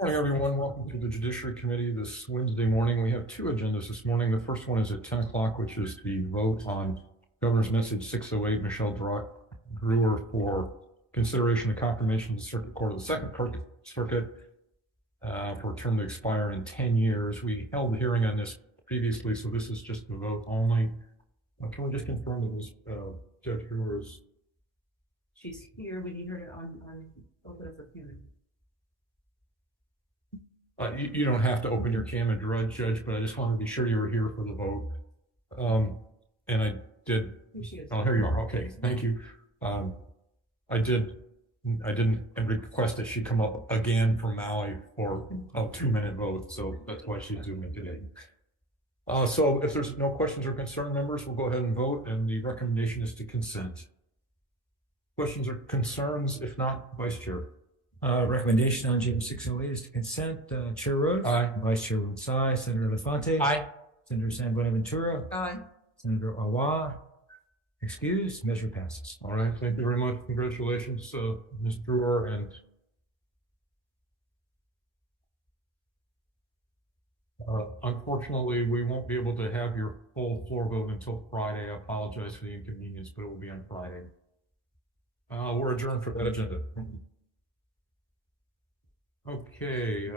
Morning, everyone. Welcome to the Judiciary Committee this Wednesday morning. We have two agendas this morning. The first one is at 10 o'clock, which is the vote on Governor's Message 608, Michelle Brewer, for consideration and confirmation of the Circuit Court of the Second Circuit for a term to expire in 10 years. We held the hearing on this previously, so this is just the vote only. Can we just confirm that this Judge Brewer is? She's here. We need her to open up her camera. You don't have to open your camera, Judge, but I just wanted to be sure you were here for the vote. And I did. Here she is. Oh, here you are. Okay, thank you. I didn't request that she come up again from Maui for a 2-minute vote, so that's why she's doing it today. So if there's no questions or concern, members, we'll go ahead and vote, and the recommendation is to consent. Questions or concerns? If not, Vice Chair. Recommendation on JM 608 is to consent. Chair Rhodes? Aye. Vice Chair votes aye. Senator Elefante? Aye. Senator San Buenaventura? Aye. Senator Awa? Excused. Measure passes. All right, thank you very much. Congratulations, Ms. Brewer. And unfortunately, we won't be able to have your full floor vote until Friday. I apologize for the inconvenience, but it will be on Friday. We're adjourned for that agenda. Okay.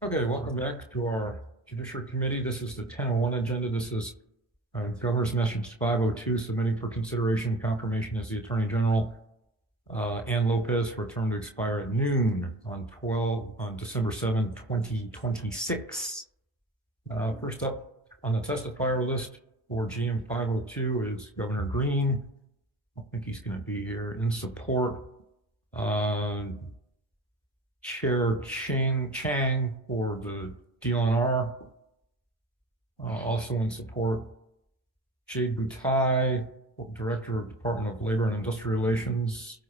Okay, welcome back to our Judiciary Committee. This is the 10:01 agenda. This is Governor's Message 502, submitting for consideration and confirmation as the Attorney General Ann Lopez for a term to expire at noon on December 7, 2026. First up on the testifier list for GM 502 is Governor Green. I don't think he's going to be here. In support, Chair Chang for the DLNR. Also in support, Jade Butai, Director of Department of Labor and Industrial Relations.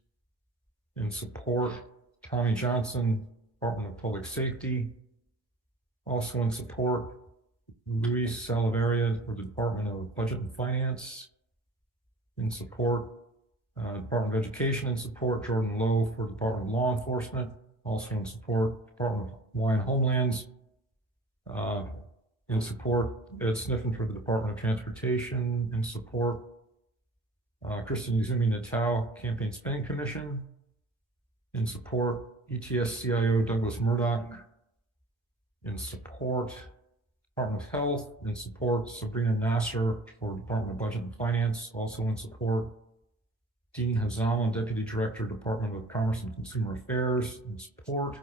In support, Tommy Johnson, Department of Public Safety. Also in support, Luis Salaveria for the Department of Budget and Finance. In support, Department of Education. In support, Jordan Lowe for Department of Law Enforcement. Also in support, Department of Hawaiian Homelands. In support, Ed Sniffen for the Department of Transportation. In support, Kristen Izumi Natao, Campaign Spending Commission. In support, ETS CIO Douglas Murdoch. In support, Department of Health. In support, Sabrina Nasser for Department of Budget and Finance. Also in support, Dean Hazama, Deputy Director, Department of Commerce and Consumer Affairs. In support,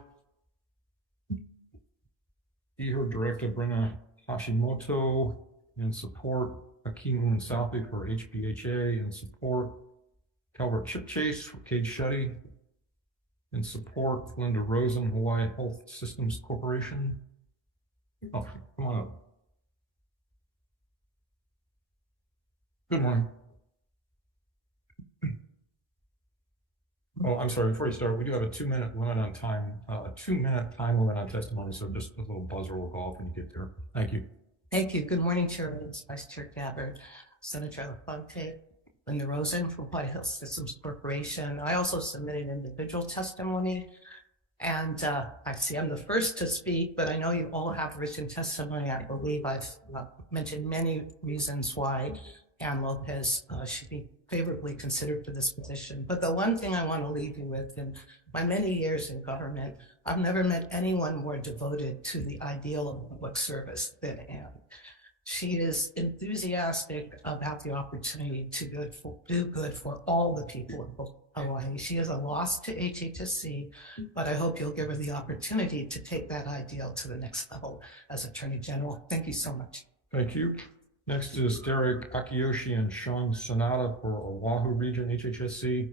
DEFER Director Brenna Hashimoto. In support, Hakeem Unsafi for HBHA. In support, Calvert Chipchase for Cage Shetty. In support, Linda Rosen, Hawaii Health Systems Corporation. Oh, come on up. Good morning. Oh, I'm sorry, before you start, we do have a 2-minute limit on time, a 2-minute time limit on testimony, so just a little buzzer will go off when you get there. Thank you. Thank you. Good morning, Chairman, Vice Chair Gabbard, Senator Elefante, Linda Rosen from Hawaii Health Systems Corporation. I also submitted individual testimony, and I see I'm the first to speak, but I know you all have written testimony. I believe I've mentioned many reasons why Ann Lopez should be favorably considered for this position. But the one thing I want to leave you with, in my many years in government, I've never met anyone more devoted to the ideal of public service than Ann. She is enthusiastic about the opportunity to do good for all the people of Hawaii. She is a loss to HHSC, but I hope you'll give her the opportunity to take that ideal to the next level as Attorney General. Thank you so much. Thank you. Next is Derek Akiyoshi and Sean Sonata for Oahu Region HHSC.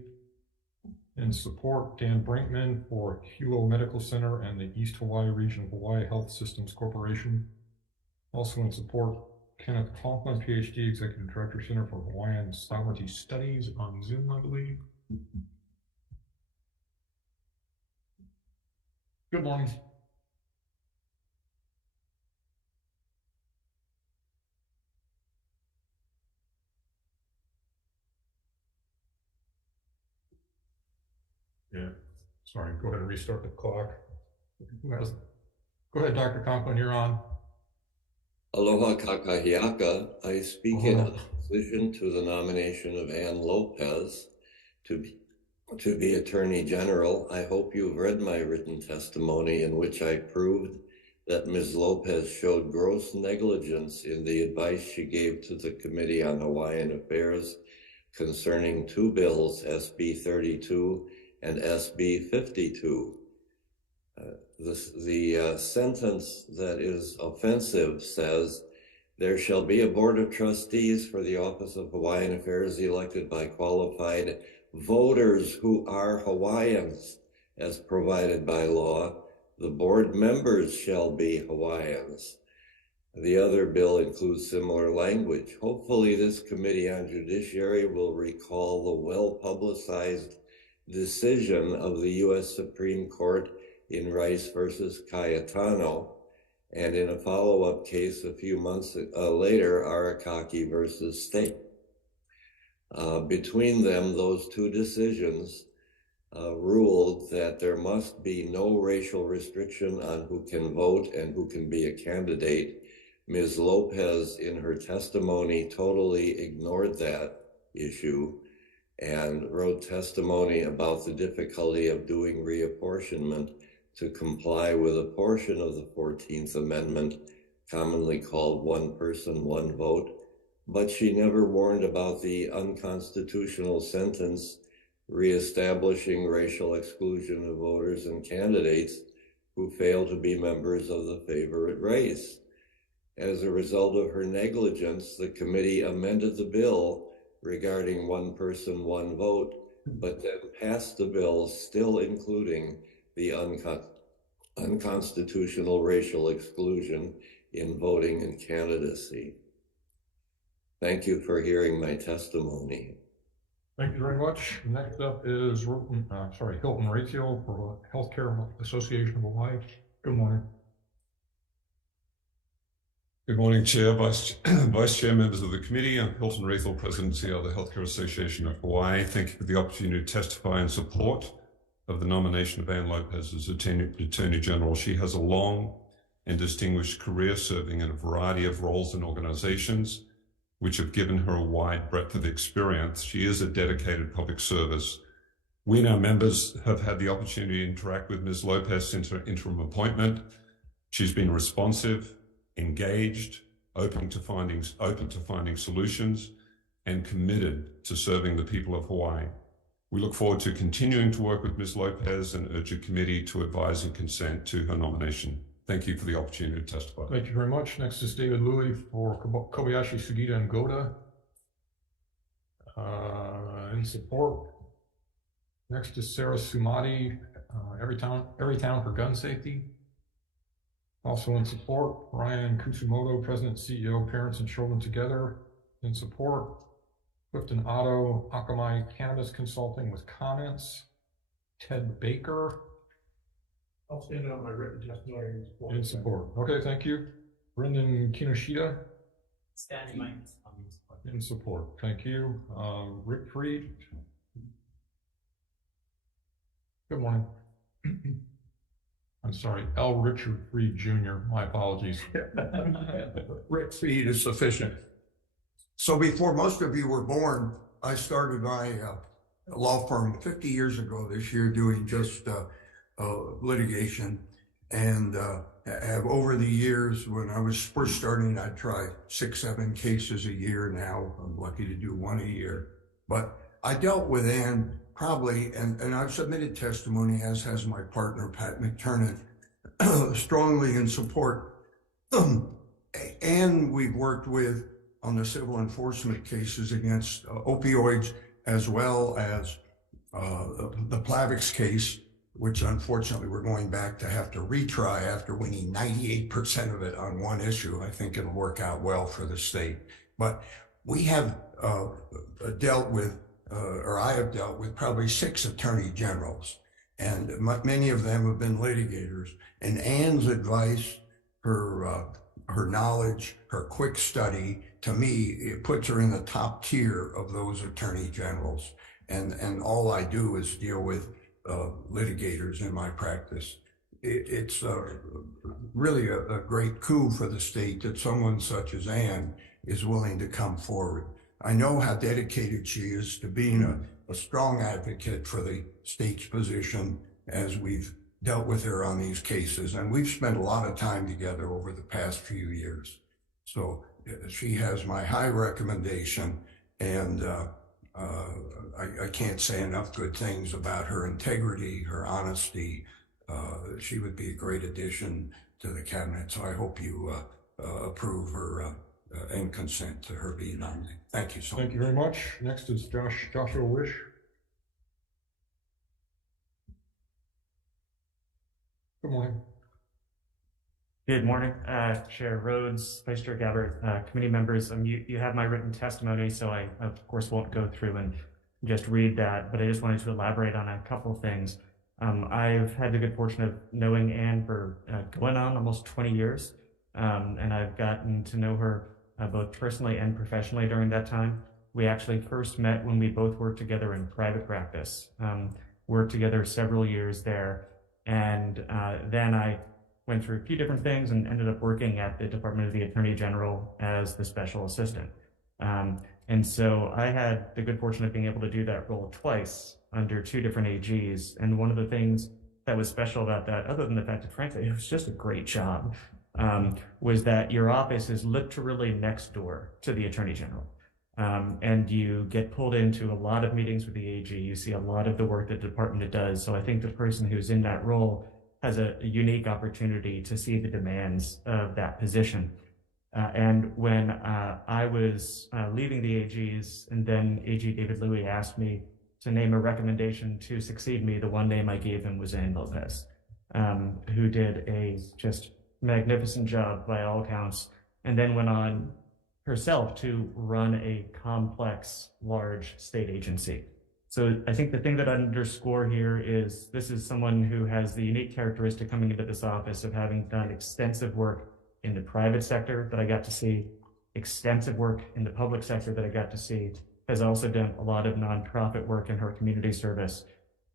In support, Dan Brinkman for Hilo Medical Center and the East Hawaii Region of Hawaii Health Systems Corporation. Also in support, Kenneth Conklin, PhD, Executive Director, Center for Hawaiian Sovereignty Studies, on Zoom, I believe. Good morning. Yeah, sorry, go ahead and restart the clock. Go ahead, Dr. Conklin, you're on. Aloha kakahiaka. I speak in opposition to the nomination of Ann Lopez to be Attorney General. I hope you've read my written testimony in which I proved that Ms. Lopez showed gross negligence in the advice she gave to the Committee on Hawaiian Affairs concerning two bills, SB 32 and SB 52. The sentence that is offensive says, there shall be a board of trustees for the Office of Hawaiian Affairs elected by qualified voters who are Hawaiians as provided by law. The board members shall be Hawaiians. The other bill includes similar language. Hopefully this Committee on Judiciary will recall the well-publicized decision of the U.S. Supreme Court in Rice versus Cayetano, and in a follow-up case a few months later, Arakaki versus State. Between them, those two decisions ruled that there must be no racial restriction on who can vote and who can be a candidate. Ms. Lopez, in her testimony, totally ignored that issue and wrote testimony about the difficulty of doing reapportionment to comply with a portion of the 14th Amendment, commonly called one person, one vote. But she never warned about the unconstitutional sentence reestablishing racial exclusion of voters and candidates who fail to be members of the favorite race. As a result of her negligence, the committee amended the bill regarding one person, one vote, but then passed the bill still including the unconstitutional racial exclusion in voting and candidacy. Thank you for hearing my testimony. Thank you very much. Next up is Hilton Rayfield for the Healthcare Association of Hawaii. Good morning. Good morning, Chair, Vice Chair, members of the committee. I'm Hilton Rayfield, President and CEO of the Healthcare Association of Hawaii. Thank you for the opportunity to testify in support of the nomination of Ann Lopez as Attorney General. She has a long and distinguished career serving in a variety of roles and organizations, which have given her a wide breadth of experience. She is a dedicated public service. We and our members have had the opportunity to interact with Ms. Lopez since her interim appointment. She's been responsive, engaged, open to finding solutions, and committed to serving the people of Hawaii. We look forward to continuing to work with Ms. Lopez and urge the committee to advise and consent to her nomination. Thank you for the opportunity to testify. Thank you very much. Next is David Louie for Kobayashi, Sugita, and Goda. In support. Next is Sarah Sumati, Every Town for Gun Safety. Also in support, Ryan Kutsumoto, President, CEO, Parents and Children Together. In support, Clifton Otto, Akamai Cannabis Consulting with comments. Ted Baker. I'll stand on my written testimony. In support. Okay, thank you. Brendan Kinoshita. Standing by. In support. Thank you. Rick Freed. Good morning. I'm sorry, L. Richard Freed Jr. My apologies. Rick Freed is sufficient. So before most of you were born, I started my law firm 50 years ago this year doing just litigation, and have over the years, when I was first starting, I'd try 6-7 cases a year. Now I'm lucky to do one a year. But I dealt with Ann probably, and I've submitted testimony, as has my partner, Pat McTurnan, strongly in support. And we've worked with on the civil enforcement cases against opioids, as well as the Plavix case, which unfortunately we're going back to have to retry after winning 98% of it on one issue. I think it'll work out well for the state. But we have dealt with, or I have dealt with probably 6 attorney generals. and many of them have been litigators. And Ann's advice, her knowledge, her quick study, to me, it puts her in the top tier of those attorney generals. And all I do is deal with litigators in my practice. It's really a great coup for the state that someone such as Ann is willing to come forward. I know how dedicated she is to being a strong advocate for the state's position as we've dealt with her on these cases. And we've spent a lot of time together over the past few years. So she has my high recommendation, and I can't say enough good things about her integrity, her honesty. She would be a great addition to the cabinet. So I hope you approve her and consent to her being nominated. Thank you so much. Thank you very much. Next is Joshua Wish. Good morning. Good morning, Chair Rhodes, Vice Chair Gabbard, committee members. You have my written testimony, so I, of course, won't go through and just read that, but I just wanted to elaborate on a couple of things. I've had the good fortune of knowing Ann for going on almost 20 years, and I've gotten to know her both personally and professionally during that time. We actually first met when we both worked together in private practice, worked together several years there, and then I went through a few different things and ended up working at the Department of the Attorney General as the special assistant. And so I had the good fortune of being able to do that role twice under two different AGs. And one of the things that was special about that, other than the fact that frankly, it was just a great job, was that your office is literally next door to the Attorney General. And you get pulled into a lot of meetings with the AG. You see a lot of the work that the department does. So I think the person who's in that role has a unique opportunity to see the demands of that position. And when I was leaving the AGs, and then AG David Louie asked me to name a recommendation to succeed me, the one name I gave him was Ann Lopez, who did a just magnificent job by all accounts, and then went on herself to run a complex, large state agency. So I think the thing that I underscore here is this is someone who has the unique characteristic coming into this office of having done extensive work in the private sector that I got to see, extensive work in the public sector that I got to see, has also done a lot of nonprofit work in her community service,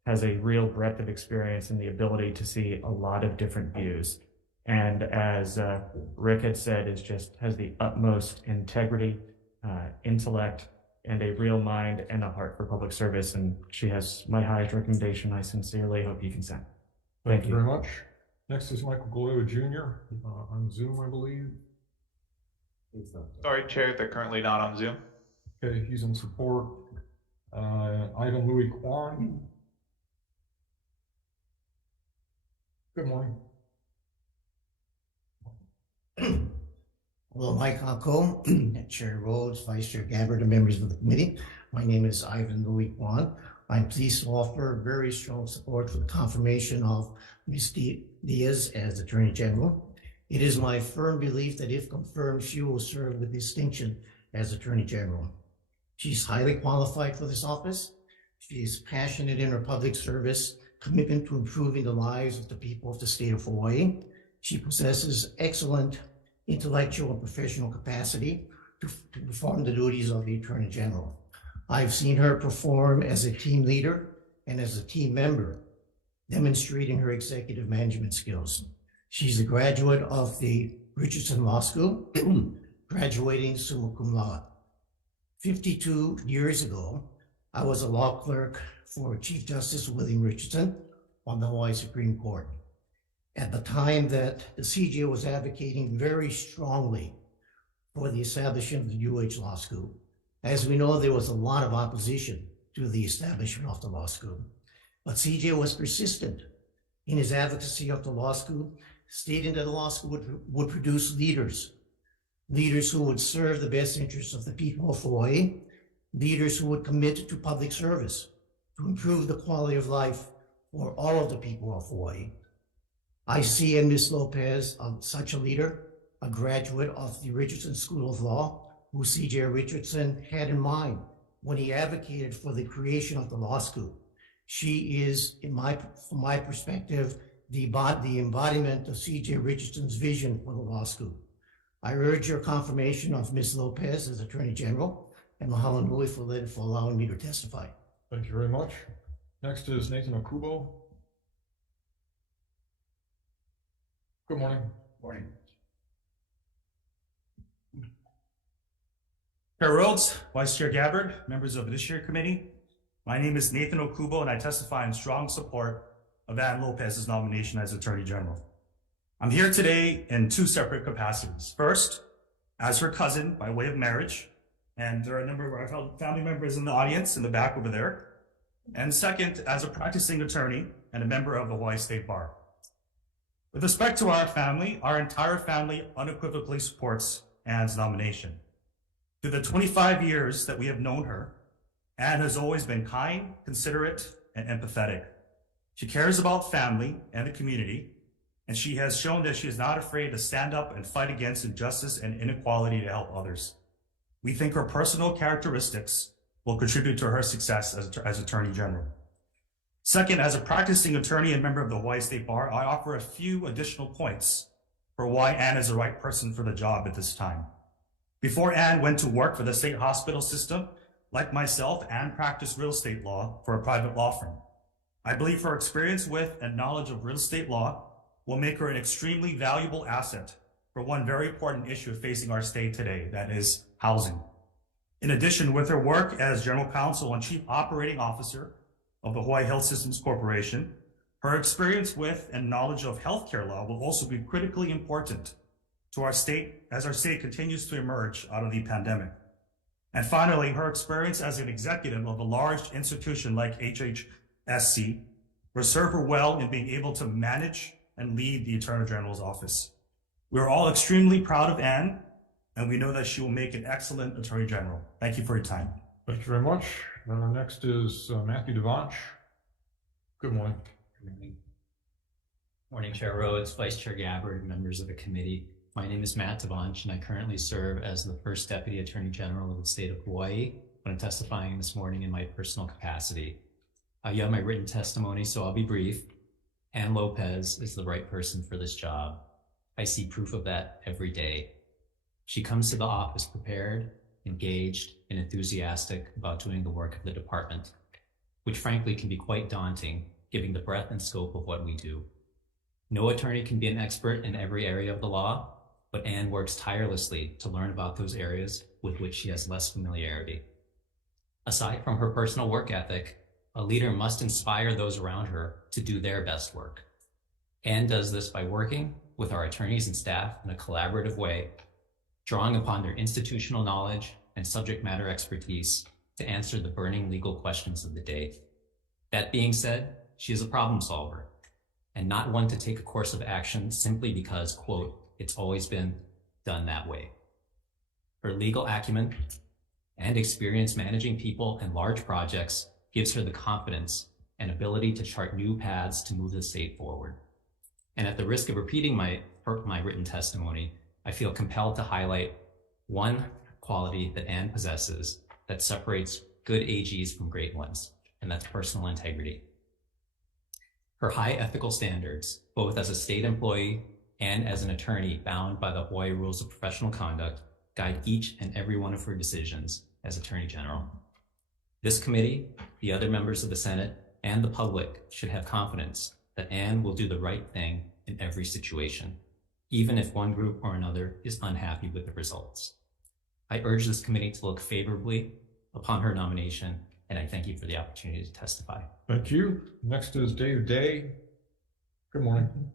has a real breadth of experience and the ability to see a lot of different views. And as Rick had said, has the utmost integrity, intellect, and a real mind and a heart for public service. And she has my highest recommendation. I sincerely hope you consent. Thank you very much. Next is Michael Gallo Jr. On Zoom, I believe. Sorry, Chair, they're currently not on Zoom. Okay, he's in support. Ivan Louis Kwan. Good morning. Hello, Mike Hako, Chair Rhodes, Vice Chair Gabbard, and members of the committee. My name is Ivan Louis Kwan. I'm pleased to offer very strong support for the confirmation of Ms. Diaz as Attorney General. It is my firm belief that if confirmed, she will serve with distinction as Attorney General. She's highly qualified for this office. She is passionate in her public service, commitment to improving the lives of the people of the state of Hawaii. She possesses excellent intellectual and professional capacity to perform the duties of the Attorney General. I've seen her perform as a team leader and as a team member, demonstrating her executive management skills. She's a graduate of the Richardson Law School, graduating summa cum laude. 52 years ago, I was a law clerk for Chief Justice William Richardson on the Hawaii Supreme Court. At the time that the CJA was advocating very strongly for the establishment of the UH Law School. As we know, there was a lot of opposition to the establishment of the law school, but CJA was persistent in his advocacy of the law school, stating that the law school would produce leaders who would serve the best interests of the people of Hawaii, leaders who would commit to public service, to improve the quality of life for all of the people of Hawaii. I see in Ms. Lopez such a leader, a graduate of the Richardson School of Law, who C.J. Richardson had in mind when he advocated for the creation of the law school. She is, from my perspective, the embodiment of C.J. Richardson's vision for the law school. I urge your confirmation of Ms. Lopez as Attorney General and Mahalo Nui for allowing me to testify. Thank you very much. Next is Nathan Okubo. Good morning. Morning. Chair Rhodes, Vice Chair Gabbard, members of the Judiciary Committee. My name is Nathan Okubo, and I testify in strong support of Ann Lopez's nomination as Attorney General. I'm here today in two separate capacities. First, as her cousin by way of marriage, and there are a number of our family members in the audience in the back over there. And second, as a practicing attorney and a member of the Hawaii State Bar. With respect to our family, our entire family unequivocally supports Ann's nomination. Through the 25 years that we have known her, Ann has always been kind, considerate, and empathetic. She cares about family and the community, and she has shown that she is not afraid to stand up and fight against injustice and inequality to help others. We think her personal characteristics will contribute to her success as Attorney General. Second, as a practicing attorney and member of the Hawaii State Bar, I offer a few additional points for why Ann is the right person for the job at this time. Before Ann went to work for the state hospital system, like myself, Ann practiced real estate law for a private law firm. I believe her experience with and knowledge of real estate law will make her an extremely valuable asset for one very important issue facing our state today, that is housing. In addition, with her work as General Counsel and Chief Operating Officer of the Hawaii Health Systems Corporation, her experience with and knowledge of healthcare law will also be critically important to our state as our state continues to emerge out of the pandemic. And finally, her experience as an executive of a large institution like HHSC will serve her well in being able to manage and lead the Attorney General's office. We are all extremely proud of Ann, and we know that she will make an excellent Attorney General. Thank you for your time. Thank you very much. Next is Matthew Devanch. Good morning. Good morning. Morning, Chair Rhodes, Vice Chair Gabbard, members of the committee. My name is Matt Devanch, and I currently serve as the first Deputy Attorney General of the state of Hawaii, but I'm testifying this morning in my personal capacity. You have my written testimony, so I'll be brief. Ann Lopez is the right person for this job. I see proof of that every day. She comes to the office prepared, engaged, and enthusiastic about doing the work of the department, which frankly can be quite daunting, given the breadth and scope of what we do. No attorney can be an expert in every area of the law, but Ann works tirelessly to learn about those areas with which she has less familiarity. Aside from her personal work ethic, a leader must inspire those around her to do their best work. Ann does this by working with our attorneys and staff in a collaborative way, drawing upon their institutional knowledge and subject matter expertise to answer the burning legal questions of the day. That being said, she is a problem solver and not one to take a course of action simply because, quote, it's always been done that way. Her legal acumen and experience managing people and large projects gives her the confidence and ability to chart new paths to move the state forward. And at the risk of repeating my written testimony, I feel compelled to highlight one quality that Ann possesses that separates good AGs from great ones, and that's personal integrity. Her high ethical standards, both as a state employee and as an attorney bound by the Hawaii Rules of Professional Conduct, guide each and every one of her decisions as Attorney General. This committee, the other members of the Senate, and the public should have confidence that Ann will do the right thing in every situation, even if one group or another is unhappy with the results. I urge this committee to look favorably upon her nomination, and I thank you for the opportunity to testify. Thank you. Next is Dave Day. Good morning.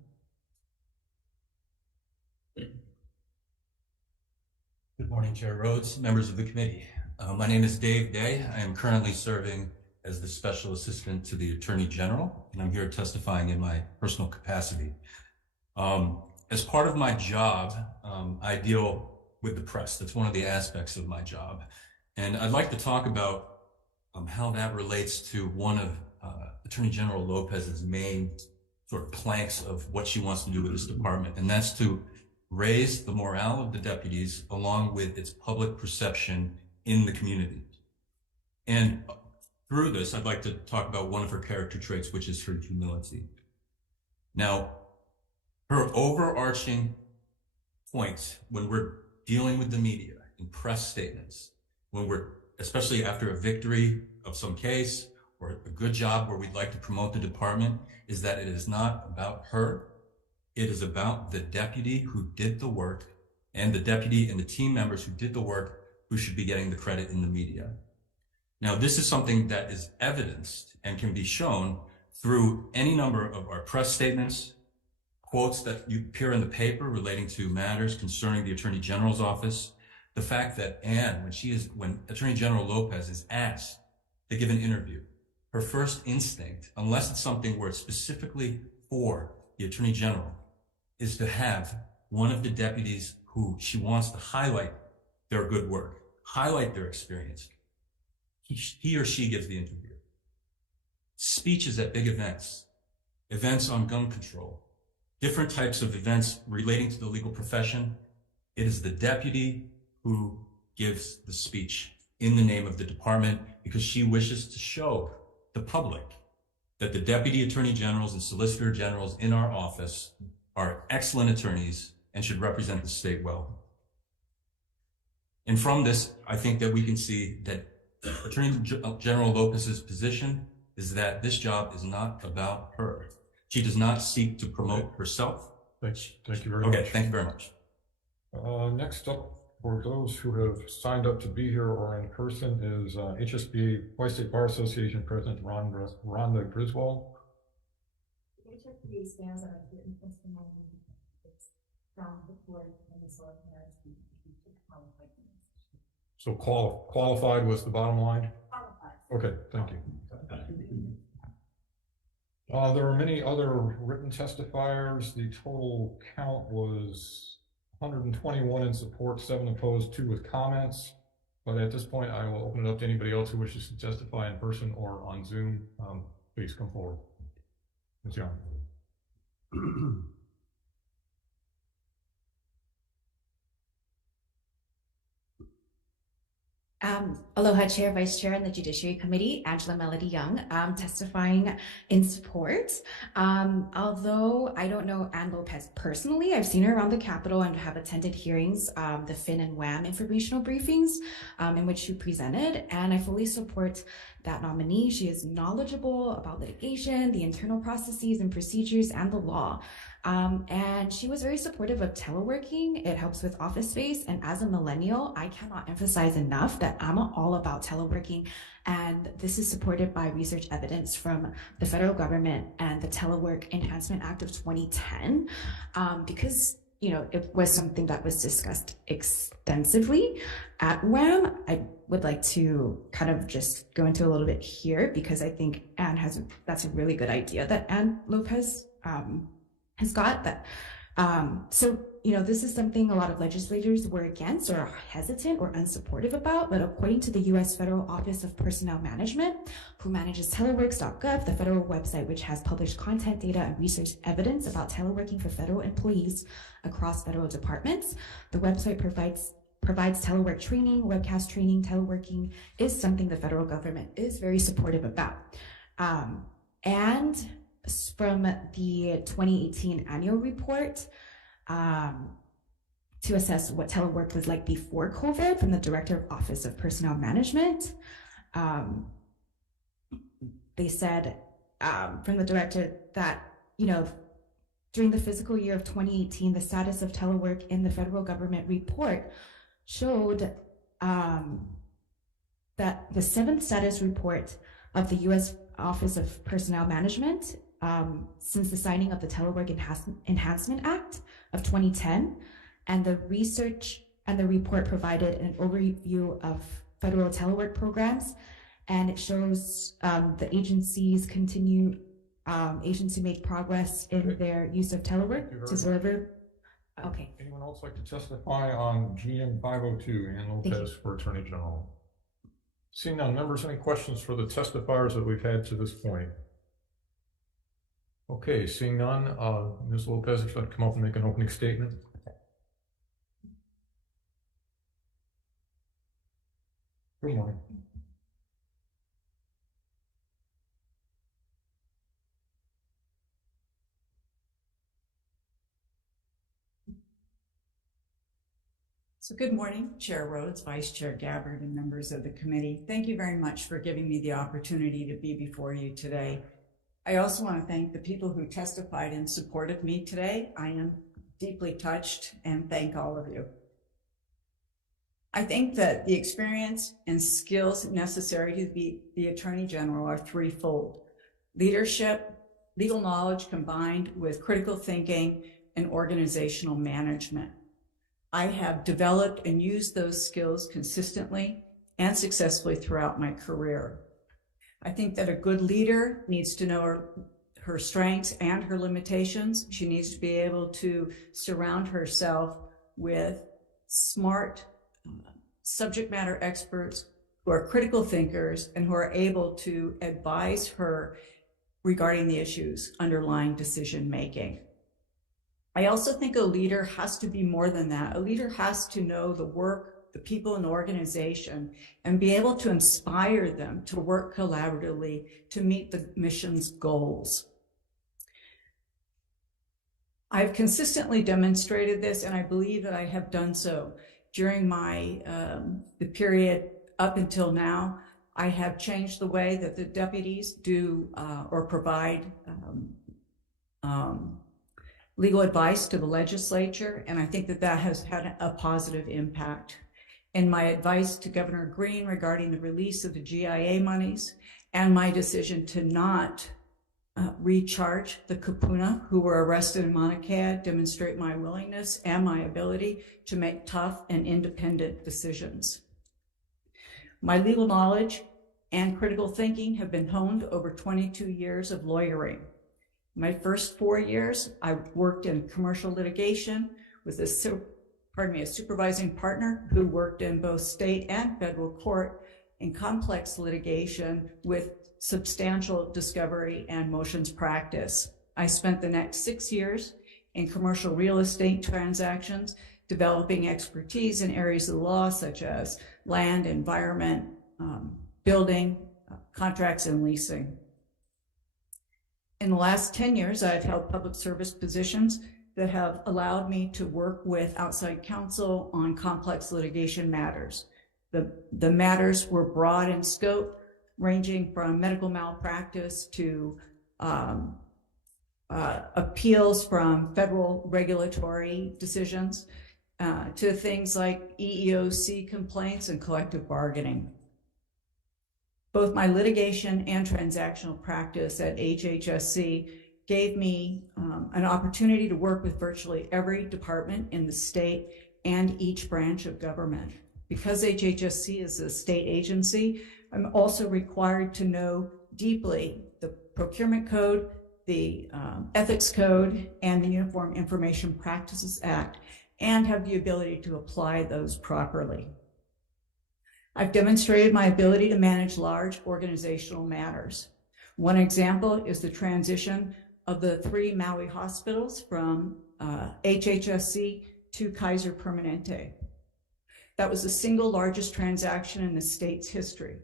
Good morning, Chair Rhodes, members of the committee. My name is Dave Day. I am currently serving as the Special Assistant to the Attorney General, and I'm here testifying in my personal capacity. As part of my job, I deal with the press. That's one of the aspects of my job. And I'd like to talk about how that relates to one of Attorney General Lopez's main sort of planks of what she wants to do with this department, and that's to raise the morale of the deputies along with its public perception in the community. And through this, I'd like to talk about one of her character traits, which is her humility. Now, her overarching point when we're dealing with the media in press statements, when we're, especially after a victory of some case or a good job where we'd like to promote the department, is that it is not about her. It is about the deputy who did the work and the deputy and the team members who did the work who should be getting the credit in the media. Now, this is something that is evidenced and can be shown through any number of our press statements, quotes that appear in the paper relating to matters concerning the Attorney General's office, the fact that Anne, when Attorney General Lopez is asked to give an interview, her first instinct, unless it's something where it's specifically for the Attorney General, is to have one of the deputies who she wants to highlight their good work, highlight their experience. He or she gives the interview. Speeches at big events, events on gun control, different types of events relating to the legal profession. It is the deputy who gives the speech in the name of the department because she wishes to show the public that the deputy attorney generals and solicitor generals in our office are excellent attorneys and should represent the state well. And from this, I think that we can see that Attorney General Lopez's position is that this job is not about her. She does not seek to promote herself. Thank you very much. Okay, thank you very much. Next up, for those who have signed up to be here or in person, is HSBA Hawaii State Bar Association President Rhonda Griswold. HSBA stands on a written testimony from the court and the soil parents. So qualified was the bottom line? Qualified. Okay, thank you. There are many other written testifiers. The total count was 121 in support, 7 opposed, 2 with comments. But at this point, I will open it up to anybody else who wishes to testify in person or on Zoom. Please come forward. Ms. Young. Aloha Chair, Vice Chair, and the Judiciary Committee, Angela Melody Young, testifying in support. Although I don't know Ann Lopez personally, I've seen her around the Capitol and have attended hearings, the FIN and WHAM informational briefings in which she presented, and I fully support that nominee. She is knowledgeable about litigation, the internal processes and procedures, and the law. And she was very supportive of teleworking. It helps with office space. And as a millennial, I cannot emphasize enough that I'm all about teleworking. And this is supported by research evidence from the federal government and the Telework Enhancement Act of 2010, because it was something that was discussed extensively at WHAM. I would like to kind of just go into a little bit here because I think that's a really good idea that Ann Lopez has got that. So, this is something a lot of legislators were against or hesitant or unsupportive about, but according to the U.S. Federal Office of Personnel Management, who manages teleworks.gov, the federal website which has published content, data, and research evidence about teleworking for federal employees across federal departments, the website provides telework training, webcast training. Teleworking is something the federal government is very supportive about. And from the 2018 annual report to assess what telework was like before COVID from the Director of Office of Personnel Management. They said from the director that, during the fiscal year of 2018, the status of telework in the federal government report showed that the 7th status report of the U.S. Office of Personnel Management since the signing of the Telework Enhancement Act of 2010, and the research and the report provided an overview of federal telework programs, and it shows the agencies continue to make progress in their use of telework to deliver. Okay. Anyone else like to testify on GM 502, Ann Lopez for Attorney General? Seeing none, members, any questions for the testifiers that we've had to this point? Okay, seeing none, Ms. Lopez, if you'd like to come up and make an opening statement. Good morning. So good morning, Chair Rhodes, Vice Chair Gabbard, and members of the committee. Thank you very much for giving me the opportunity to be before you today. I also want to thank the people who testified in support of me today. I am deeply touched and thank all of you. I think that the experience and skills necessary to be the Attorney General are threefold: leadership, legal knowledge combined with critical thinking, and organizational management. I have developed and used those skills consistently and successfully throughout my career. I think that a good leader needs to know her strengths and her limitations. She needs to be able to surround herself with smart subject matter experts who are critical thinkers and who are able to advise her regarding the issues underlying decision making. I also think a leader has to be more than that. A leader has to know the work, the people in the organization, and be able to inspire them to work collaboratively to meet the mission's goals. I've consistently demonstrated this, and I believe that I have done so during my the period up until now. I have changed the way that the deputies do or provide legal advice to the legislature, and I think that that has had a positive impact. In my advice to Governor Green regarding the release of the GIA monies and my decision to not recharge the kapuna who were arrested in Mauna Kea demonstrate my willingness and my ability to make tough and independent decisions. My legal knowledge and critical thinking have been honed over 22 years of lawyering. My first 4 years, I worked in commercial litigation with a supervising partner who worked in both state and federal court in complex litigation with substantial discovery and motions practice. I spent the next 6 years in commercial real estate transactions, developing expertise in areas of the law such as land, environment, building, contracts, and leasing. In the last 10 years, I've held public service positions that have allowed me to work with outside counsel on complex litigation matters. The matters were broad in scope, ranging from medical malpractice to appeals from federal regulatory decisions to things like EEOC complaints and collective bargaining. Both my litigation and transactional practice at HHSC gave me an opportunity to work with virtually every department in the state and each branch of government. Because HHSC is a state agency, I'm also required to know deeply the procurement code, the ethics code, and the Uniform Information Practices Act, and have the ability to apply those properly. I've demonstrated my ability to manage large organizational matters. One example is the transition of the 3 Maui hospitals from HHSC to Kaiser Permanente. That was the single largest transaction in the state's history.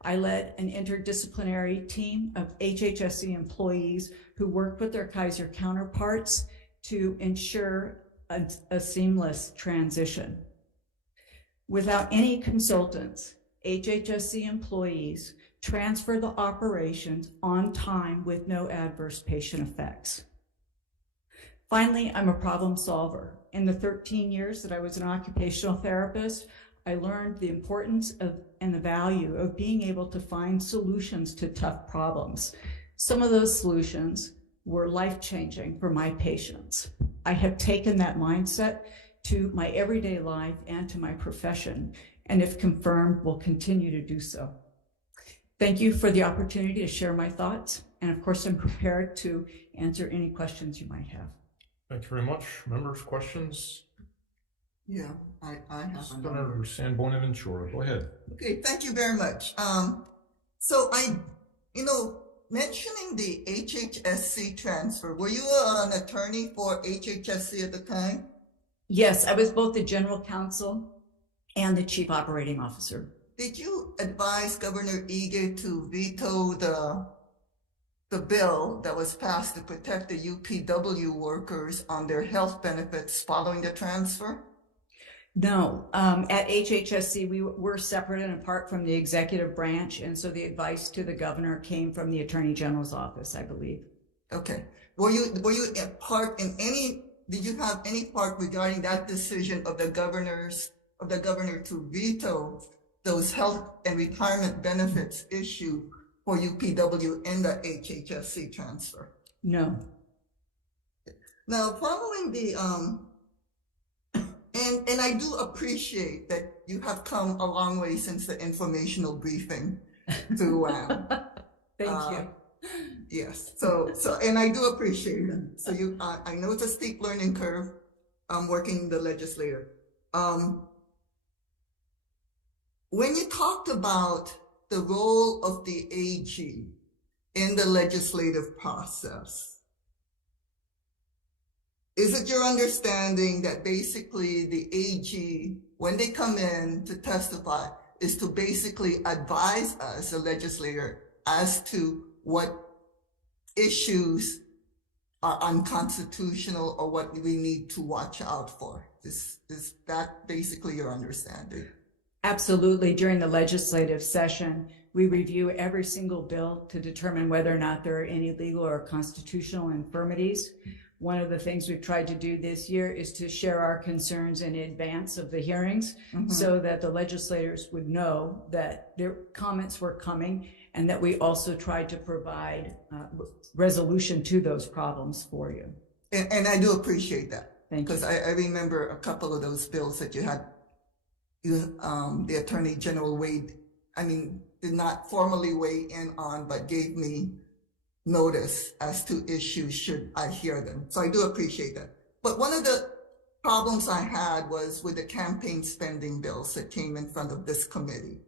I led an interdisciplinary team of HHSC employees who worked with their Kaiser counterparts to ensure a seamless transition. Without any consultants, HHSC employees transfer the operations on time with no adverse patient effects. Finally, I'm a problem solver. In the 13 years that I was an occupational therapist, I learned the importance of and the value of being able to find solutions to tough problems. Some of those solutions were life-changing for my patients. I have taken that mindset to my everyday life and to my profession, and if confirmed, will continue to do so. Thank you for the opportunity to share my thoughts, and of course, I'm prepared to answer any questions you might have. Thank you very much. Members, questions? Yeah, I have. Senator Sanborn Ventura, go ahead. Okay, thank you very much. So mentioning the HHSC transfer, were you an attorney for HHSC at the time? Yes, I was both the general counsel and the chief operating officer. Did you advise Governor Ige to veto the bill that was passed to protect the UPW workers on their health benefits following the transfer? No, at HHSC, we're separate and apart from the executive branch, and so the advice to the governor came from the Attorney General's office, I believe. Okay. Were you a part in did you have any part regarding that decision of the governor to veto those health and retirement benefits issue for UPW in the HHSC transfer? No. Now, following the, and I do appreciate that you have come a long way since the informational briefing through WAM. Thank you. Yes, so, and I do appreciate it. So I know it's a steep learning curve, working the legislature. When you talked about the role of the AG in the legislative process, is it your understanding that basically the AG, when they come in to testify, is to basically advise us, the legislator, as to what issues are unconstitutional or what we need to watch out for? Is that basically your understanding? Absolutely. During the legislative session, we review every single bill to determine whether or not there are any legal or constitutional infirmities. One of the things we've tried to do this year is to share our concerns in advance of the hearings so that the legislators would know that their comments were coming and that we also tried to provide resolution to those problems for you. And I do appreciate that. Thank you. Because I remember a couple of those bills that you had, the Attorney General did not formally weigh in on, but gave me notice as to issues should I hear them. So I do appreciate that. But one of the problems I had was with the campaign spending bills that came in front of this committee.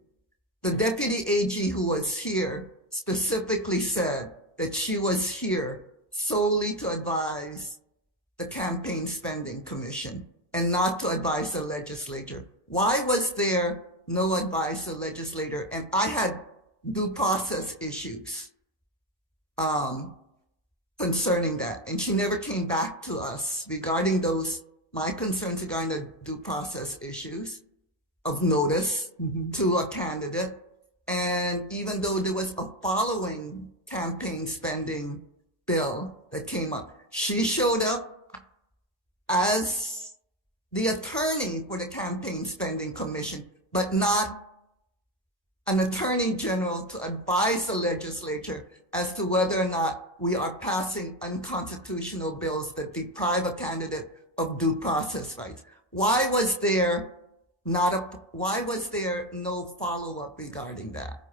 The Deputy AG who was here specifically said that she was here solely to advise the Campaign Spending Commission and not to advise the legislature. Why was there no advice to the legislator? And I had due process issues concerning that. And she never came back to us regarding my concerns regarding the due process issues of notice to a candidate. And even though there was a following campaign spending bill that came up, she showed up as the attorney for the Campaign Spending Commission, but not an attorney general to advise the legislature as to whether or not we are passing unconstitutional bills that deprive a candidate of due process rights. Why was there no follow-up regarding that?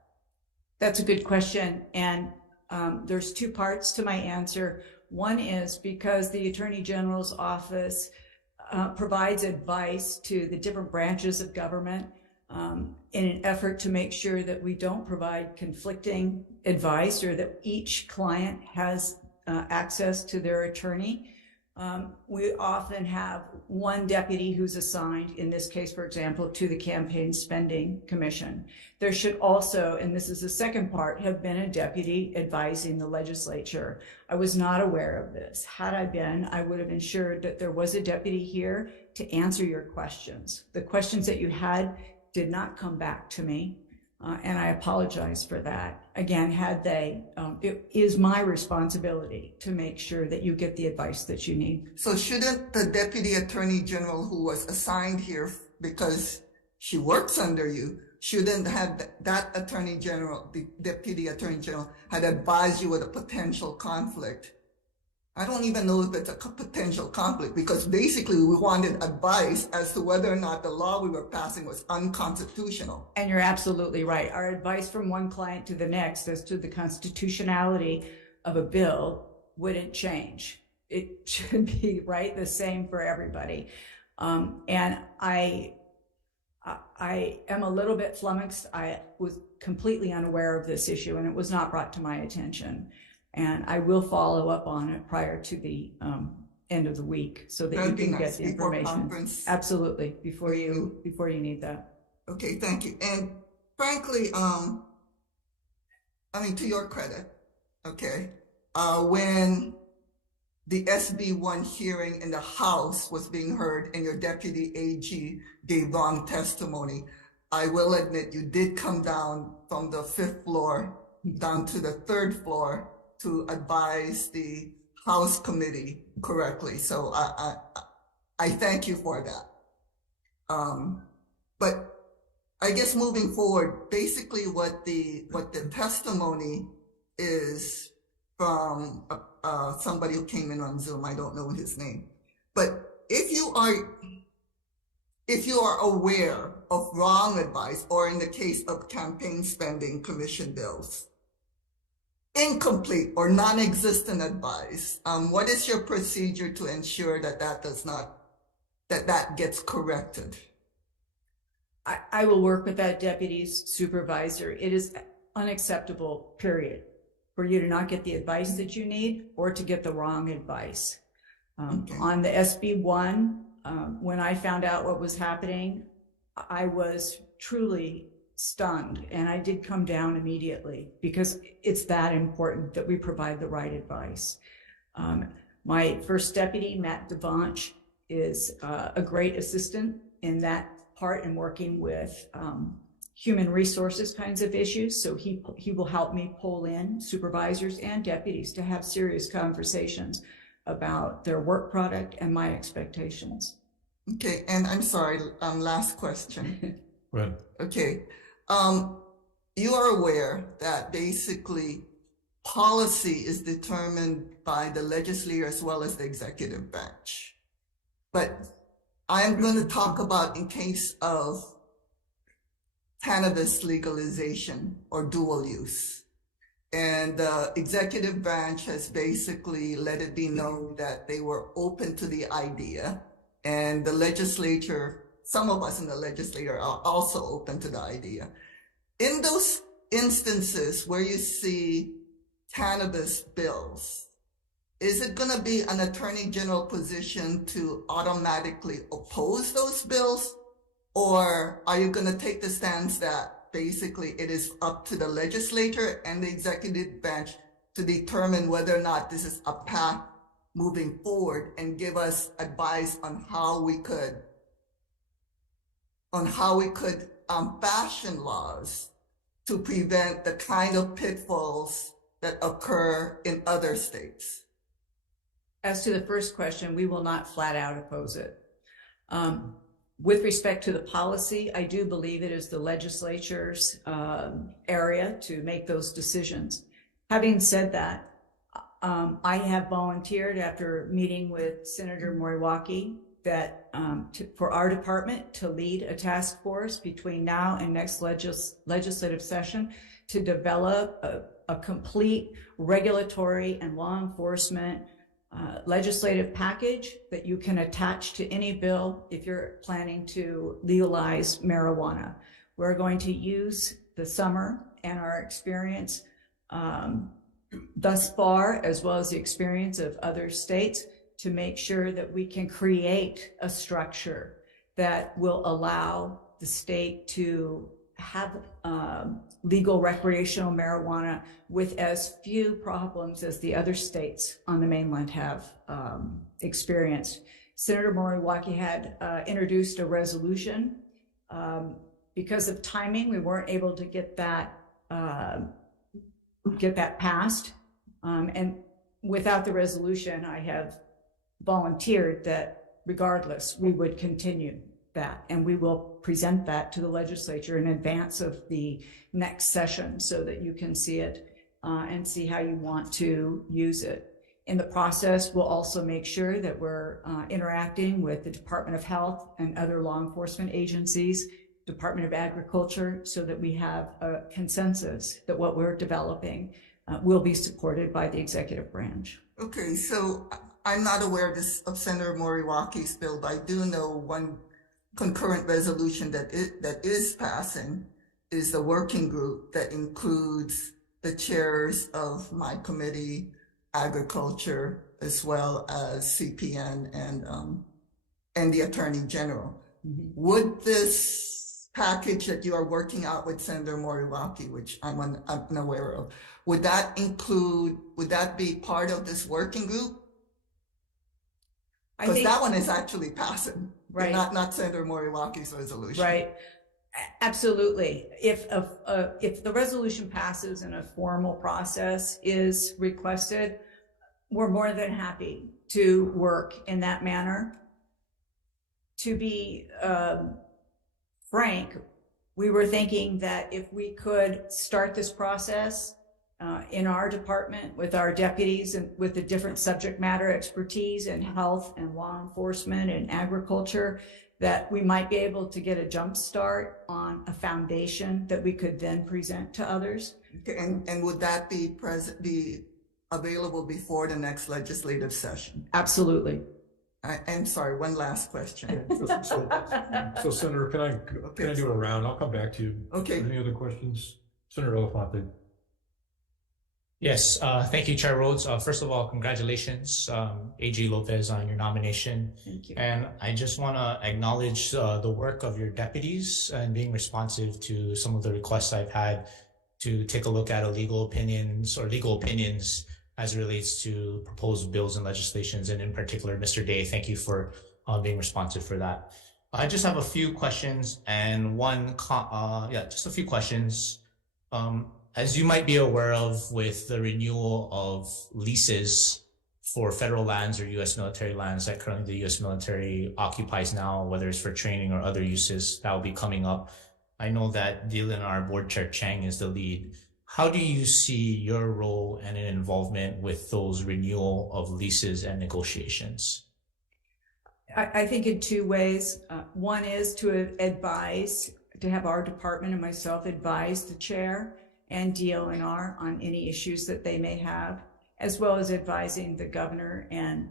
That's a good question. And there's two parts to my answer. One is because the Attorney General's office provides advice to the different branches of government in an effort to make sure that we don't provide conflicting advice or that each client has access to their attorney. We often have one deputy who's assigned, in this case, for example, to the Campaign Spending Commission. There should also, and this is the second part, have been a deputy advising the legislature. I was not aware of this. Had I been, I would have ensured that there was a deputy here to answer your questions. The questions that you had did not come back to me, and I apologize for that. Again, had they, it is my responsibility to make sure that you get the advice that you need. So shouldn't the Deputy Attorney General who was assigned here because she works under you, shouldn't have that Attorney General, the Deputy Attorney General, had advised you with a potential conflict? I don't even know if it's a potential conflict, because basically we wanted advice as to whether or not the law we were passing was unconstitutional. And you're absolutely right. Our advice from one client to the next as to the constitutionality of a bill wouldn't change. It should be the same for everybody. And I am a little bit flummoxed. I was completely unaware of this issue, and it was not brought to my attention. And I will follow up on it prior to the end of the week so that you can get the information. Absolutely, before you need that. Okay, thank you. And frankly, to your credit, okay, when the SB1 hearing in the House was being heard and your deputy AG gave wrong testimony. I will admit you did come down from the 5th floor down to the 3rd floor to advise the House committee correctly. So I thank you for that. But I guess moving forward, basically what the testimony is from somebody who came in on Zoom, I don't know his name, but if you are aware of wrong advice, or in the case of campaign spending commission bills, incomplete or non-existent advice, what is your procedure to ensure that that gets corrected? I will work with that deputy's supervisor. It is unacceptable, period, for you to not get the advice that you need or to get the wrong advice. On the SB1, when I found out what was happening, I was truly stunned, and I did come down immediately because it's that important that we provide the right advice. My first deputy, Matt Devanch, is a great assistant in that part and working with human resources kinds of issues. So he will help me pull in supervisors and deputies to have serious conversations about their work product and my expectations. Okay, and I'm sorry, last question. Go ahead. Okay, you are aware that basically policy is determined by the legislature as well as the executive branch. But I'm going to talk about in case of cannabis legalization or dual use. And the executive branch has basically let it be known that they were open to the idea. And the legislature, some of us in the legislature are also open to the idea. In those instances where you see cannabis bills, is it going to be an attorney general position to automatically oppose those bills? Or are you going to take the stance that basically it is up to the legislature and the executive branch to determine whether or not this is a path moving forward and give us advice on how we could fashion laws to prevent the kind of pitfalls that occur in other states? As to the first question, we will not flat out oppose it. With respect to the policy, I do believe it is the legislature's area to make those decisions. Having said that, I have volunteered after meeting with Senator Moriwaki that for our department to lead a task force between now and next legislative session to develop a complete regulatory and law enforcement legislative package that you can attach to any bill if you're planning to legalize marijuana. We're going to use the summer and our experience thus far, as well as the experience of other states, to make sure that we can create a structure that will allow the state to have legal recreational marijuana with as few problems as the other states on the mainland have experienced. Senator Moriwaki had introduced a resolution. Because of timing, we weren't able to get that passed. And without the resolution, I have volunteered that regardless, we would continue that, and we will present that to the legislature in advance of the next session so that you can see it and see how you want to use it. In the process, we'll also make sure that we're interacting with the Department of Health and other law enforcement agencies, Department of Agriculture, so that we have a consensus that what we're developing will be supported by the executive branch. Okay, so I'm not aware of Senator Moriwaki's bill, but I do know one concurrent resolution that is passing is the working group that includes the chairs of my committee, Agriculture, as well as CPN and the Attorney General. Mm-hmm. Would this package that you are working out with Senator Moriwaki, which I'm unaware of, would that be part of this working group? Because think- that one is actually passing, Right. not Senator Moriwaki's resolution. Right. Absolutely. If the resolution passes and a formal process is requested, we're more than happy to work in that manner. To be frank, we were thinking that if we could start this process in our department with our deputies and with the different subject matter expertise in health and law enforcement and agriculture, that we might be able to get a jump start on a foundation that we could then present to others. Okay, and would that be available before the next legislative session? Absolutely. I'm sorry, one last question. So Senator, can I do a round? I'll come back to you. Okay. Any other questions? Senator Elefante. Yes, thank you, Chair Rhodes. First of all, congratulations, AG Lopez, on your nomination. Thank you. And I just want to acknowledge the work of your deputies and being responsive to some of the requests I've had to take a look at legal opinions as it relates to proposed bills and legislations. And in particular, Mr. Day, thank you for being responsive for that. I just have a few questions and just a few questions. As you might be aware of, with the renewal of leases for federal lands or U.S. military lands that currently the U.S. military occupies now, whether it's for training or other uses, that will be coming up. I know that DLNR Board Chair Chang is the lead. How do you see your role and involvement with those renewal of leases and negotiations? I think in two ways. One is to advise, to have our department and myself advise the chair and DLNR on any issues that they may have, as well as advising the governor and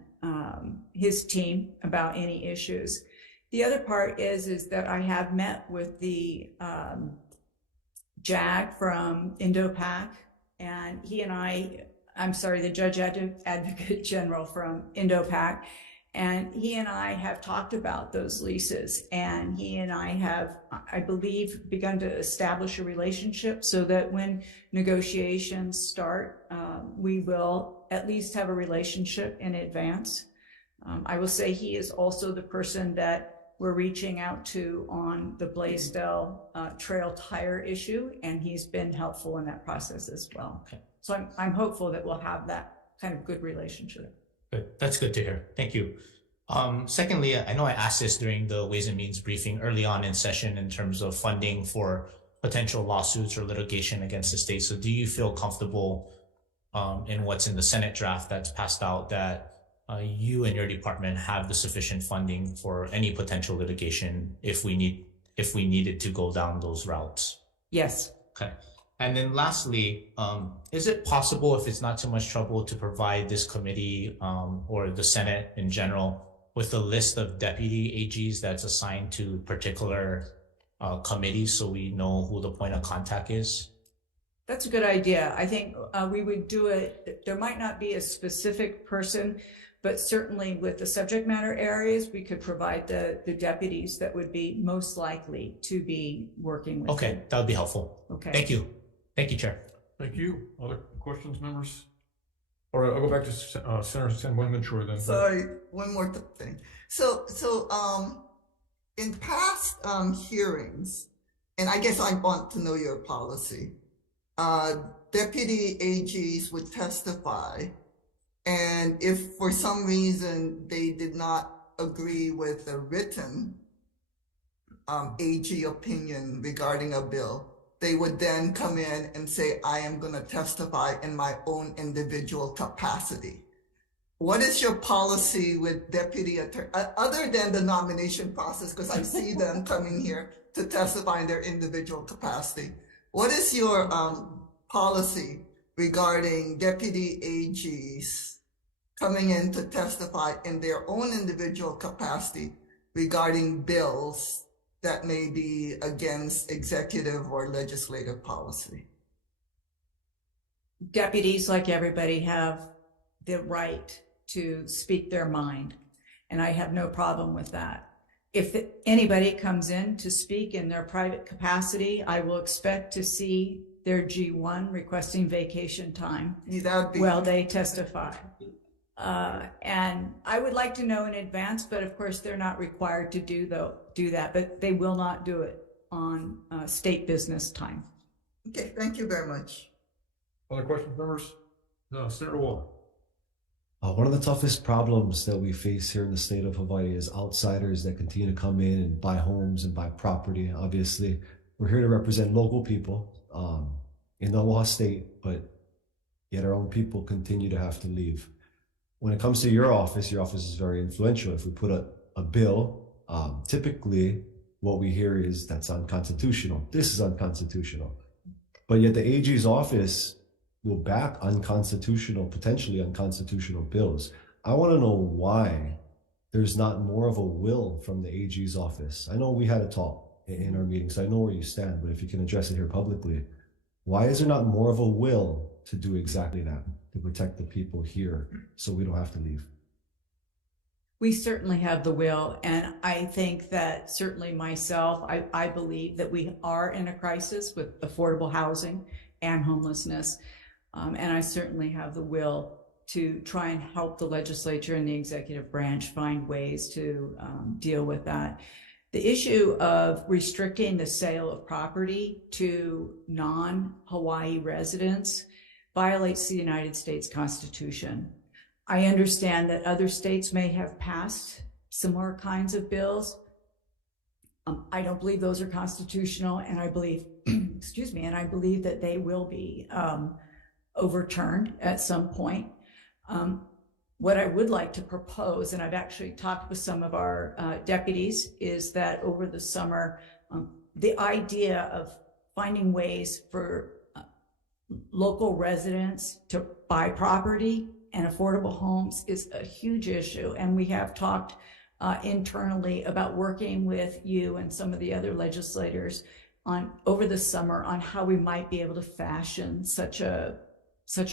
his team about any issues. The other part is that I have met with the JAG from Indo-Pac, and he and the Judge Advocate General from Indo-Pac, and he and I have talked about those leases, and he and I have, I believe, begun to establish a relationship so that when negotiations start, we will at least have a relationship in advance. I will say he is also the person that we're reaching out to on the Blaisdell trail tire issue, and he's been helpful in that process as well. Okay. So I'm hopeful that we'll have that kind of good relationship. Good. That's good to hear. Thank you. Secondly, I know I asked this during the Ways and Means briefing early on in session in terms of funding for potential lawsuits or litigation against the state. So do you feel comfortable in what's in the Senate draft that's passed out that you and your department have the sufficient funding for any potential litigation if we needed to go down those routes? Yes. Okay. And then lastly, is it possible, if it's not too much trouble, to provide this committee or the Senate in general with a list of deputy AGs that's assigned to particular committees so we know who the point of contact is? That's a good idea. I think we would do it. There might not be a specific person, but certainly with the subject matter areas, we could provide the deputies that would be most likely to be working with. Okay, that would be helpful. Okay. Thank you. Thank you, Chair. Thank you. Other questions, members? All right, I'll go back to Senator San Buenaventura then. Sorry, one more thing. So in past hearings, and I guess I want to know your policy, deputy AGs would testify, and if for some reason they did not agree with the written AG opinion regarding a bill, they would then come in and say, I am going to testify in my own individual capacity. What is your policy with deputy attorney, other than the nomination process, because I see them coming here to testify in their individual capacity? What is your policy regarding deputy AGs coming in to testify in their own individual capacity regarding bills that may be against executive or legislative policy? Deputies, like everybody, have the right to speak their mind, and I have no problem with that. If anybody comes in to speak in their private capacity, I will expect to see their G1 requesting vacation time while they testify. And I would like to know in advance, but of course they're not required to do that, but they will not do it on state business time. Okay, thank you very much. Other questions, members? No, Senator Wall. One of the toughest problems that we face here in the state of Hawaii is outsiders that continue to come in and buy homes and buy property. Obviously, we're here to represent local people in the Aloha State, but yet our own people continue to have to leave. When it comes to your office is very influential. If we put a bill, typically what we hear is that's unconstitutional. This is unconstitutional. But yet the AG's office will back potentially unconstitutional bills. I want to know why there's not more of a will from the AG's office. I know we had a talk in our meeting, so I know where you stand, but if you can address it here publicly, why is there not more of a will to do exactly that, to protect the people here so we don't have to leave? We certainly have the will, and I think that certainly myself, I believe that we are in a crisis with affordable housing and homelessness. And I certainly have the will to try and help the legislature and the executive branch find ways to deal with that. The issue of restricting the sale of property to non-Hawaii residents violates the United States Constitution. I understand that other states may have passed similar kinds of bills. I don't believe those are constitutional, and I believe, excuse me, and I believe that they will be overturned at some point. What I would like to propose, and I've actually talked with some of our deputies, is that over the summer, the idea of finding ways for local residents to buy property and affordable homes is a huge issue. And we have talked internally about working with you and some of the other legislators over the summer on how we might be able to fashion such a